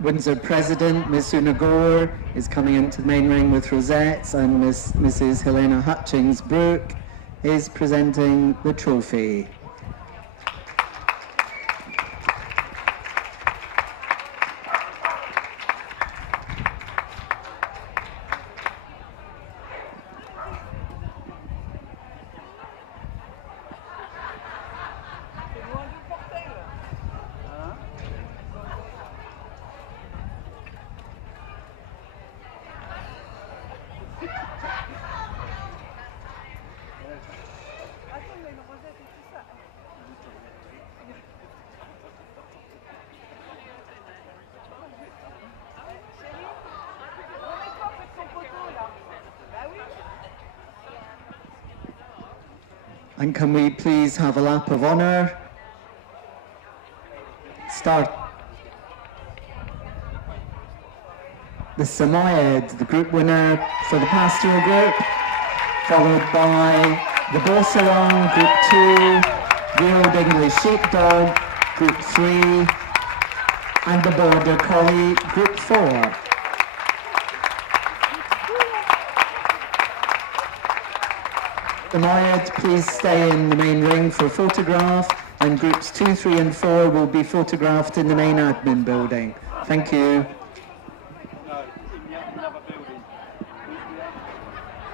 Windsor President, Miss Una Gore, is coming into the main ring with rosettes, and Mrs. Helena Hutchings-Brooke is presenting the trophy. And can we please have a lap of honour? Start. The Samoyed, the group winner for the Pastoral Group, followed by the Pastoral, Group 2, the Old English Sheepdog, Group 3, and the Border Collie, Group 4. Samoyed, please stay in the main ring for a photograph, and groups 2, 3 and 4 will be photographed in the main admin building. Thank you. No, in the other building.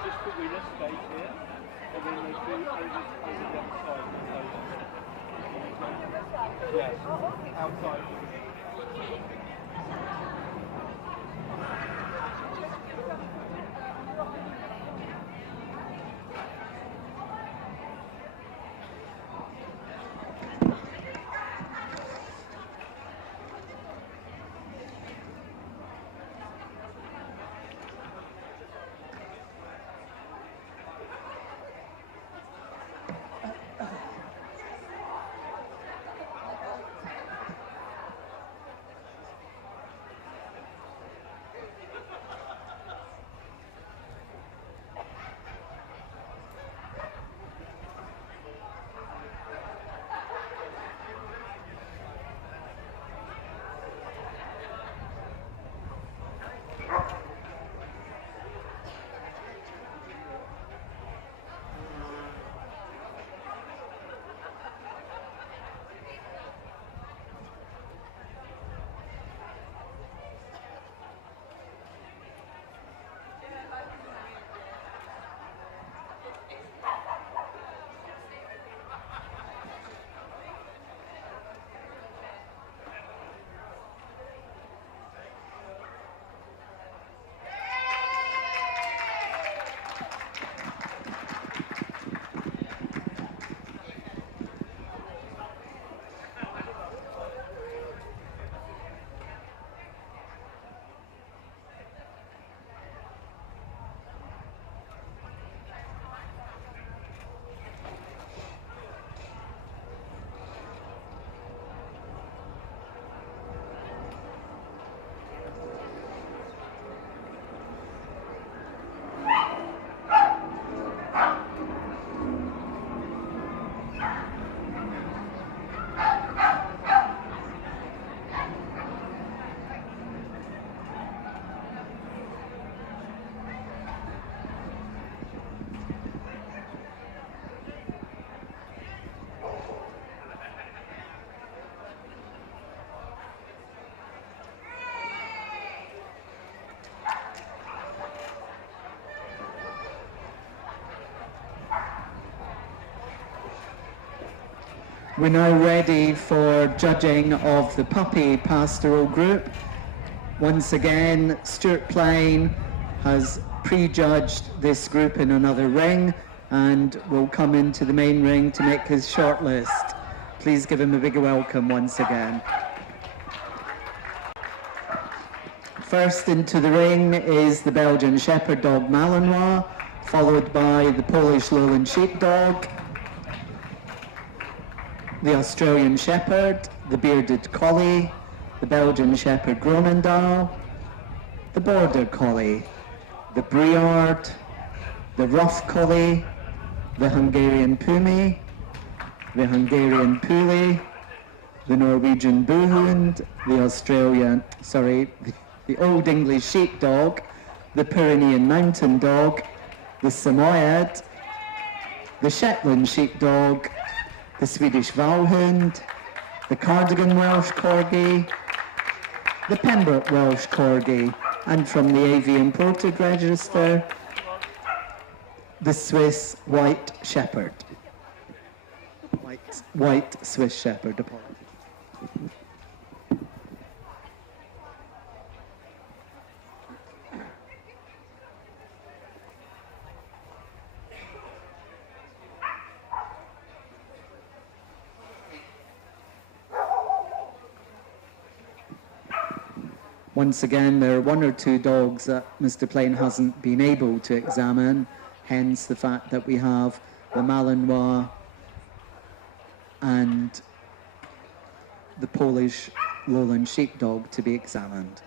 Just put winner stage here, and then they do over the other side. Yes, outside. We're now ready for judging of the puppy pastoral group. Once again, Stuart Plain has prejudged this group in another ring and will come into the main ring to make his shortlist. Please give him a big welcome once again. First into the ring is the Belgian Shepherd Dog Malinois, followed by the Polish Lowland Sheepdog, the Australian Shepherd, the Bearded Collie, the Belgian Shepherd Groenendael, the Border Collie, the Briard, the Rough Collie, the Hungarian Pumi, the Hungarian Puli, the Norwegian Buhund, the Old English Sheepdog, the Pyrenean Mountain Dog, the Samoyed, the Shetland Sheepdog, the Swedish Valhund, the Cardigan Welsh Corgi, the Pembroke Welsh Corgi, and from the AV Imported Register, the Swiss White Shepherd. White Swiss Shepherd, apologies. Once again, there are one or two dogs that Mr. Plain hasn't been able to examine, hence the fact that we have the Malinois and the Polish Lowland Sheepdog to be examined.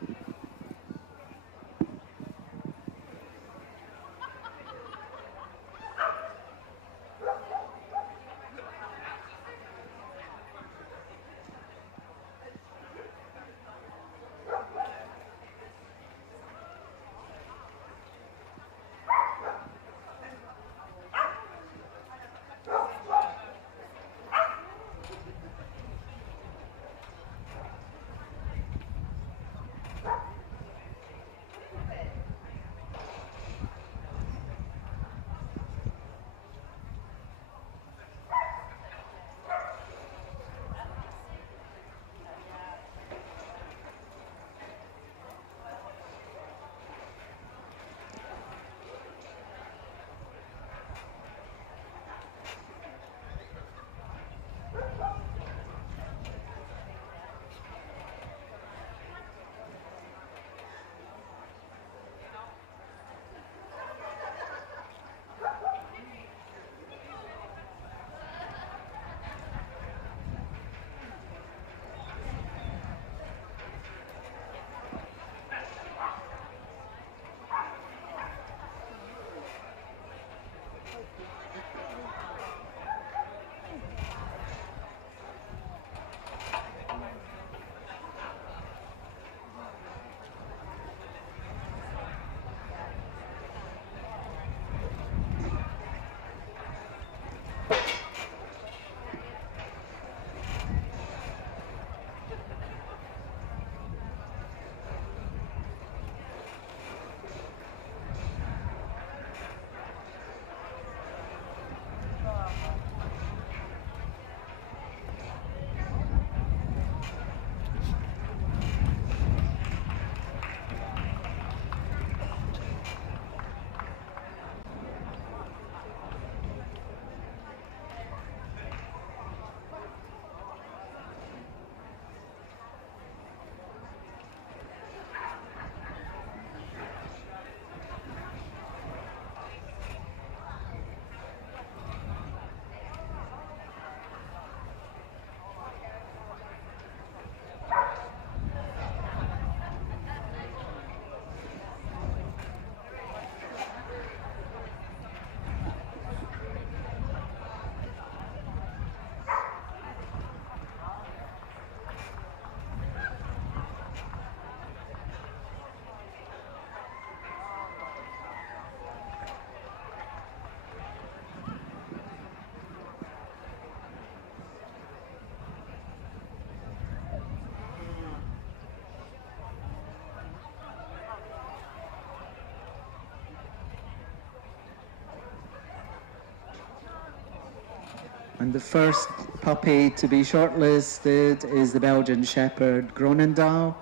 And the first puppy to be shortlisted is the Belgian Shepherd Gronendaal,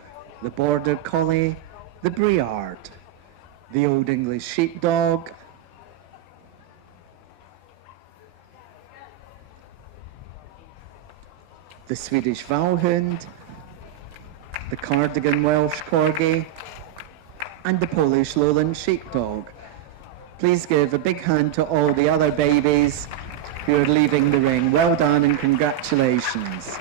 the Border Collie, the Briard, the Old English Sheepdog, the Swedish Valhund, the Cardigan Welsh Corgi, and the Polish Lowland Sheepdog. Please give a big hand to all the other babies who are leaving the ring. Well done and congratulations.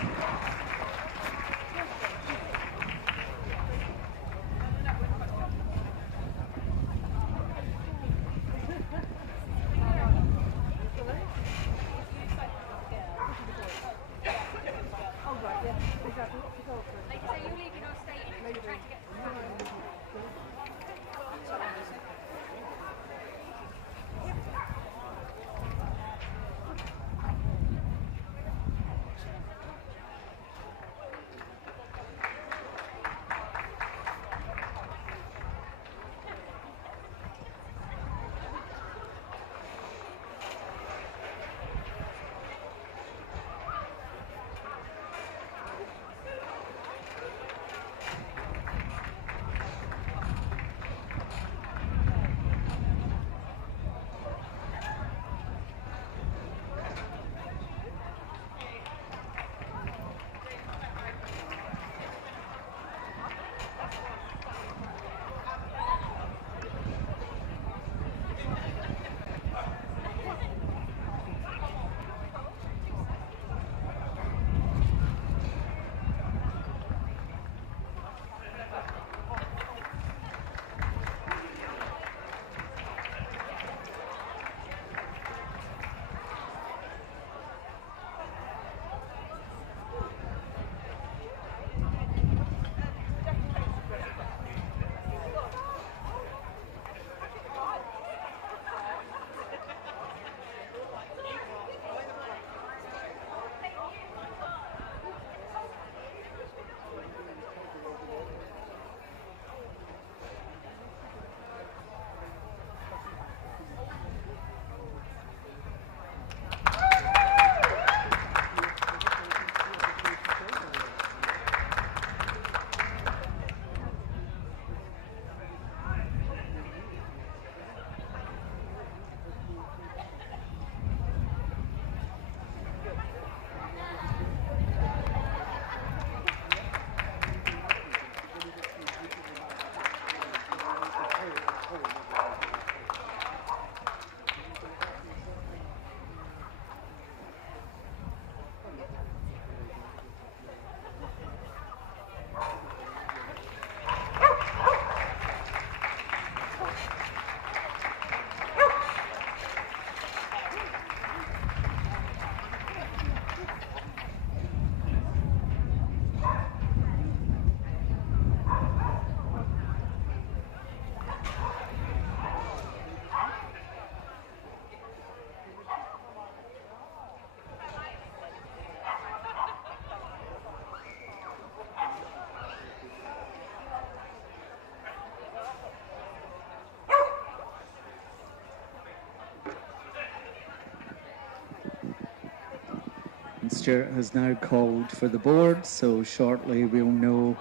And Stuart has now called for the board, so shortly we'll know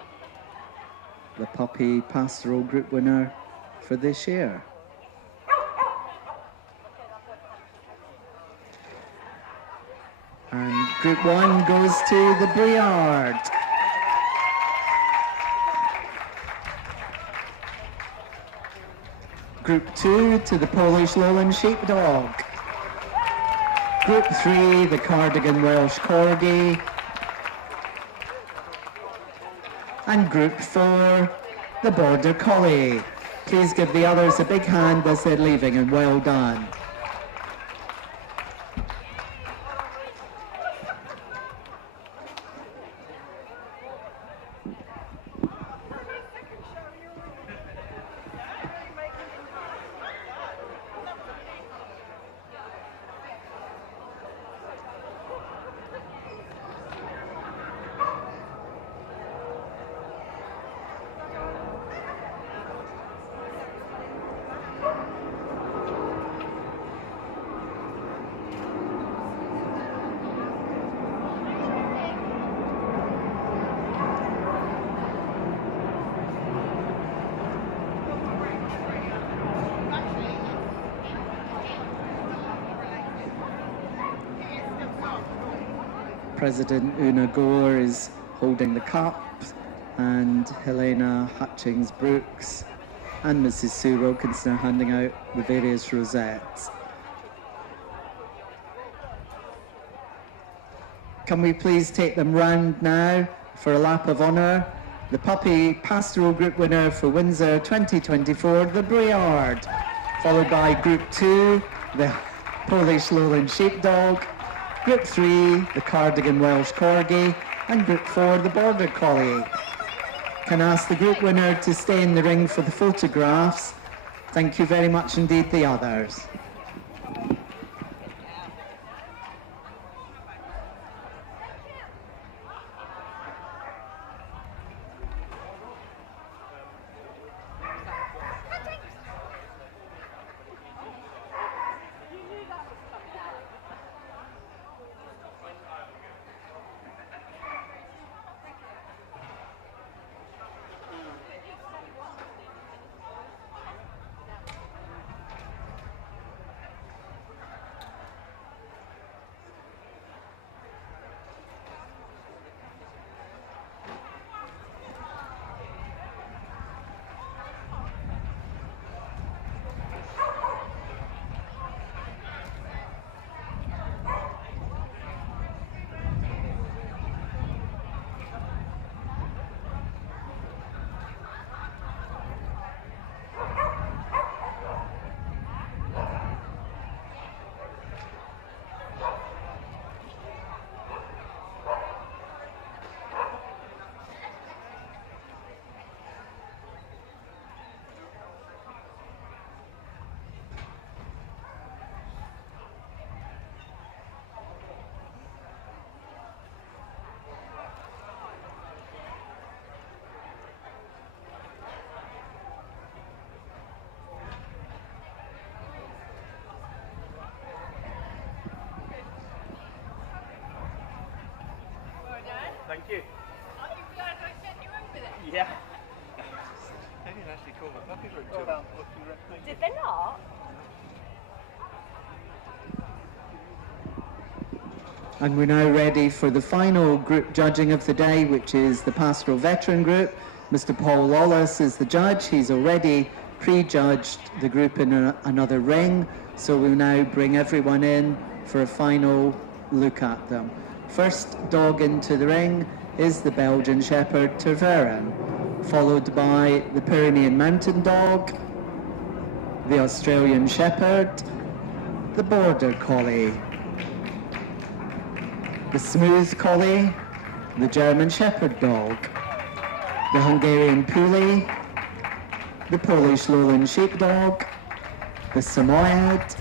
the puppy Pastoral group winner for this year. And Group 1 goes to the Briard. Group 2 to the Polish Lowland Sheepdog. Group 3, the Cardigan Welsh Corgi. And Group 4, the Border Collie. Please give the others a big hand as they're leaving, and well done. President Una Gore is holding the cup, and Helena Hutchings-Brooks and Mrs. Sue Wilkinson are handing out the various rosettes. Can we please take them round now for a lap of honour? The puppy Pastoral Group winner for Windsor 2024, the Briard, followed by Group 2, the Polish Lowland Sheepdog, Group 3, the Cardigan Welsh Corgi, and Group 4, the Border Collie. Can I ask the group winner to stay in the ring for the photographs? Thank you very much indeed, the others. Thank you. Are you glad I sent you over there? Yeah. They didn't actually call the puppy room. Well done. Did they not? And we're now ready for the final group judging of the day, which is the Pastoral Veteran Group. Mr. Paul Lawless is the judge. He's already prejudged the group in another ring, so we'll now bring everyone in for a final look at them. First dog into the ring is the Belgian Shepherd Tervuren, followed by the Pyrenean Mountain Dog, the Australian Shepherd, the Border Collie, the Smooth Collie, the German Shepherd Dog, the Hungarian Puli, the Polish Lowland Sheepdog, the Samoyed,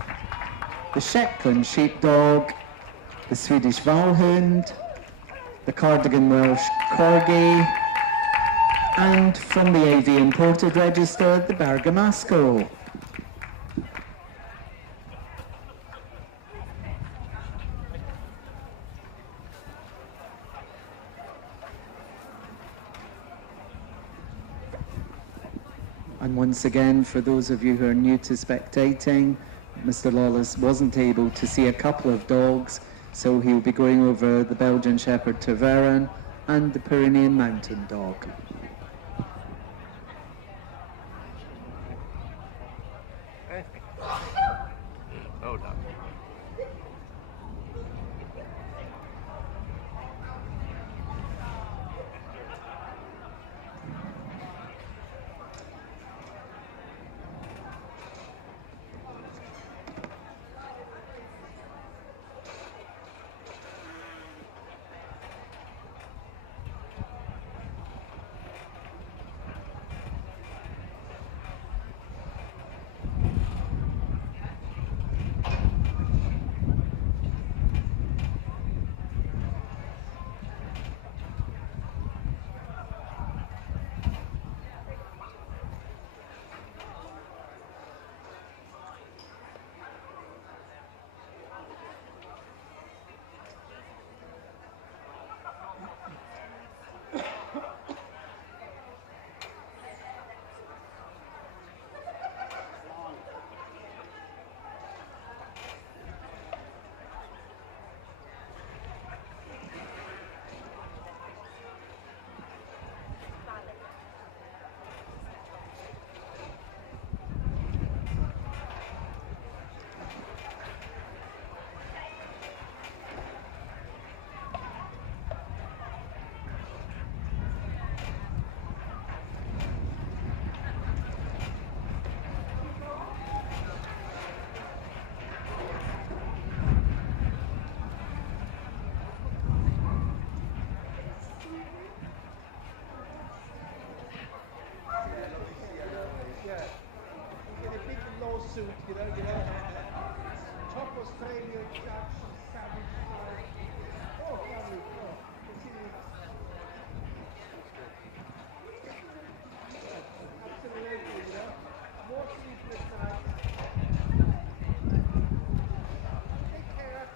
the Shetland Sheepdog, the Swedish Valhund, the Cardigan Welsh Corgi, and from the AV Imported Register, the Bergamasco. And once again, for those of you who are new to spectating, Mr. Lawless wasn't able to see a couple of dogs, so he'll be going over the Belgian Shepherd Tervuren and the Pyrenean Mountain Dog. Well done. Top Australian judge, savage. Oh, lovely. Oh, absolutely, you know. More sleepless nights. Take care.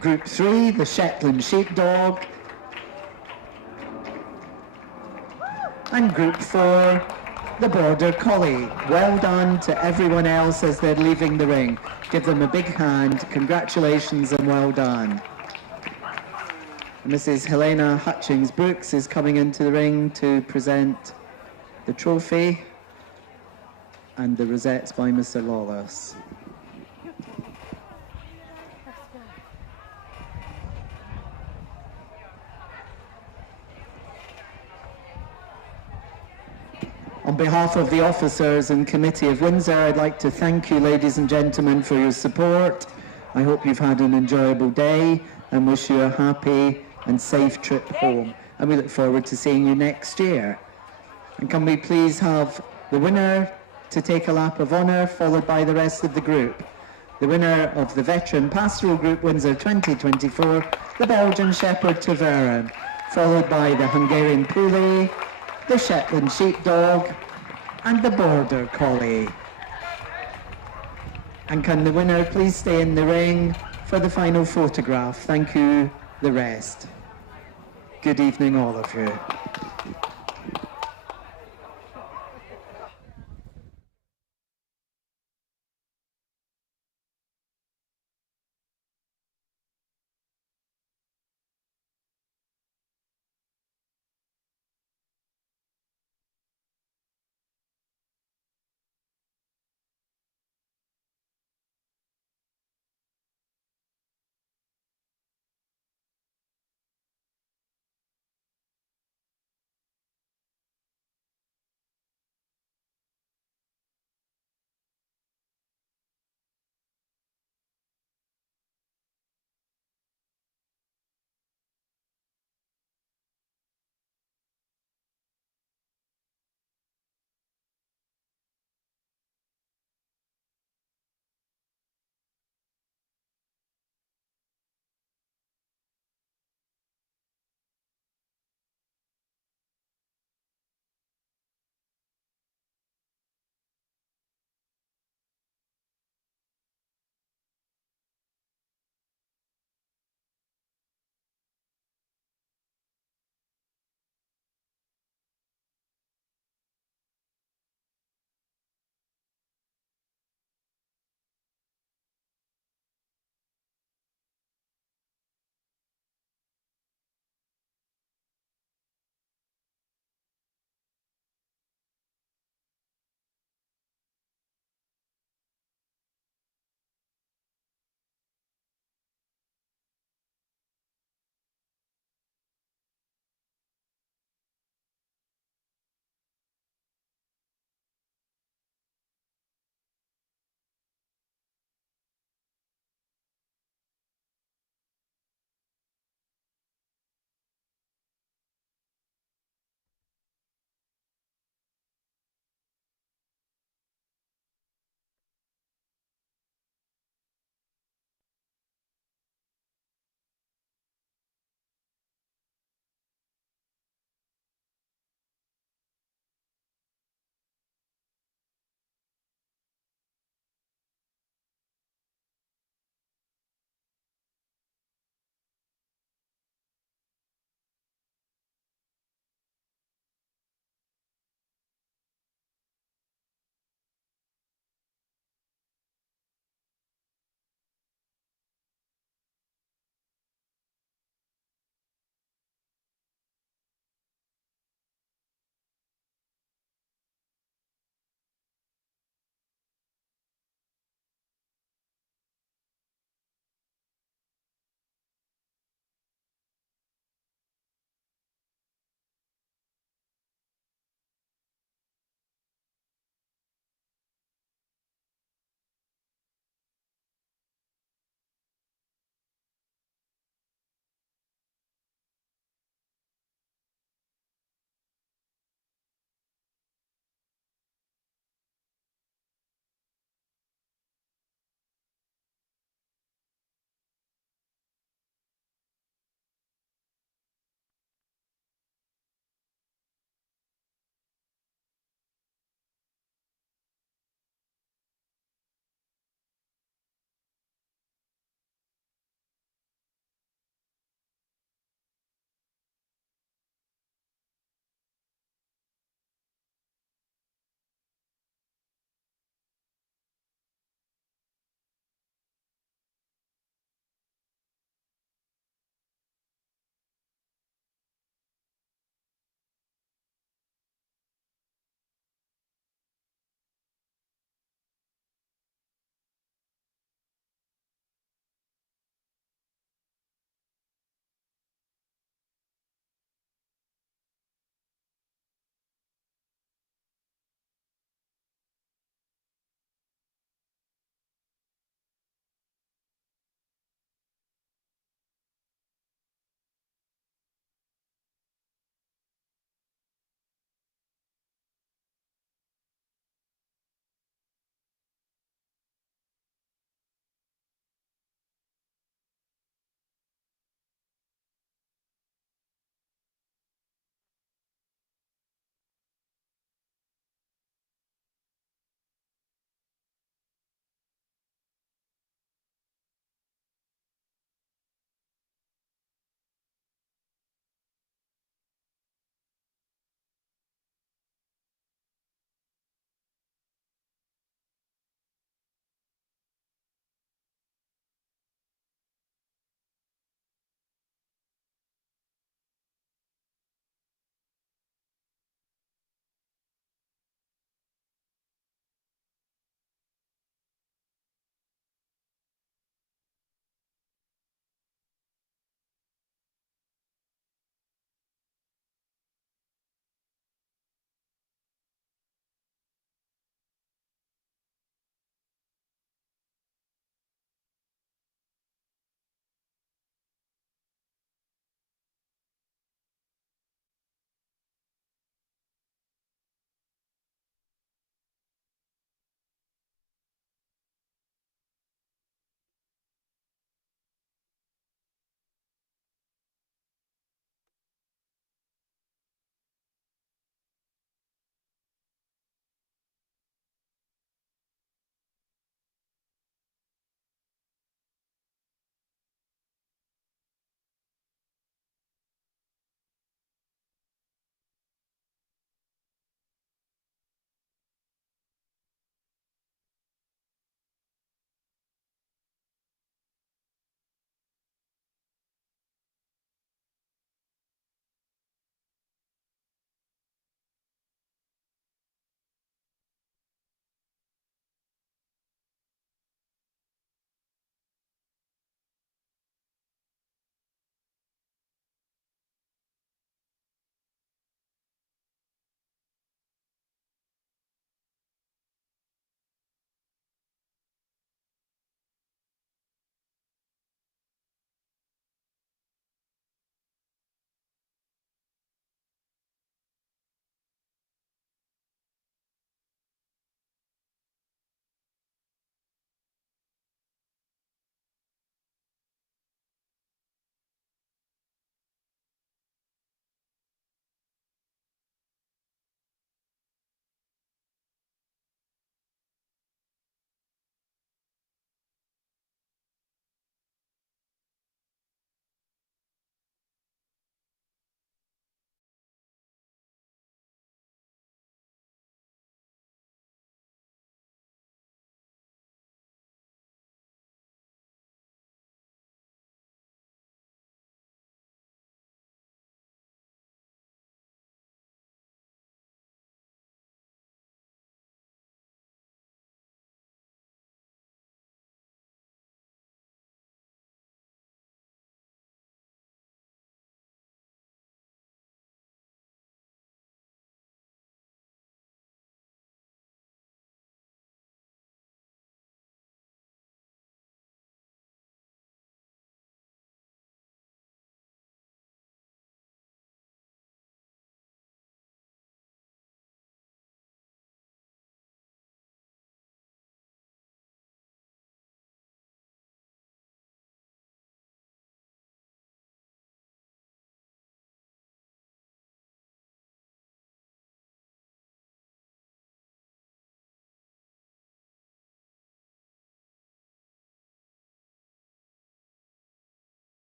Group 3, the Shetland Sheepdog. And Group 4, the Border Collie. Well done to everyone else as they're leaving the ring. Give them a big hand. Congratulations and well done. Mrs. Helena Hutchings-Brooks is coming into the ring to present the trophy and the rosettes by Mr. Lawless. On behalf of the officers and committee of Windsor, I'd like to thank you, ladies and gentlemen, for your support. I hope you've had an enjoyable day and wish you a happy and safe trip home. And we look forward to seeing you next year. And can we please have the winner to take a lap of honour, followed by the rest of the group. The winner of the Veteran Pastoral Group Windsor 2024, the Belgian Shepherd Tavern, followed by the Hungarian Poulet, the Shetland Sheepdog and the Border Collie. And can the winner please stay in the ring for the final photograph? Thank you, the rest. Good evening, all of you.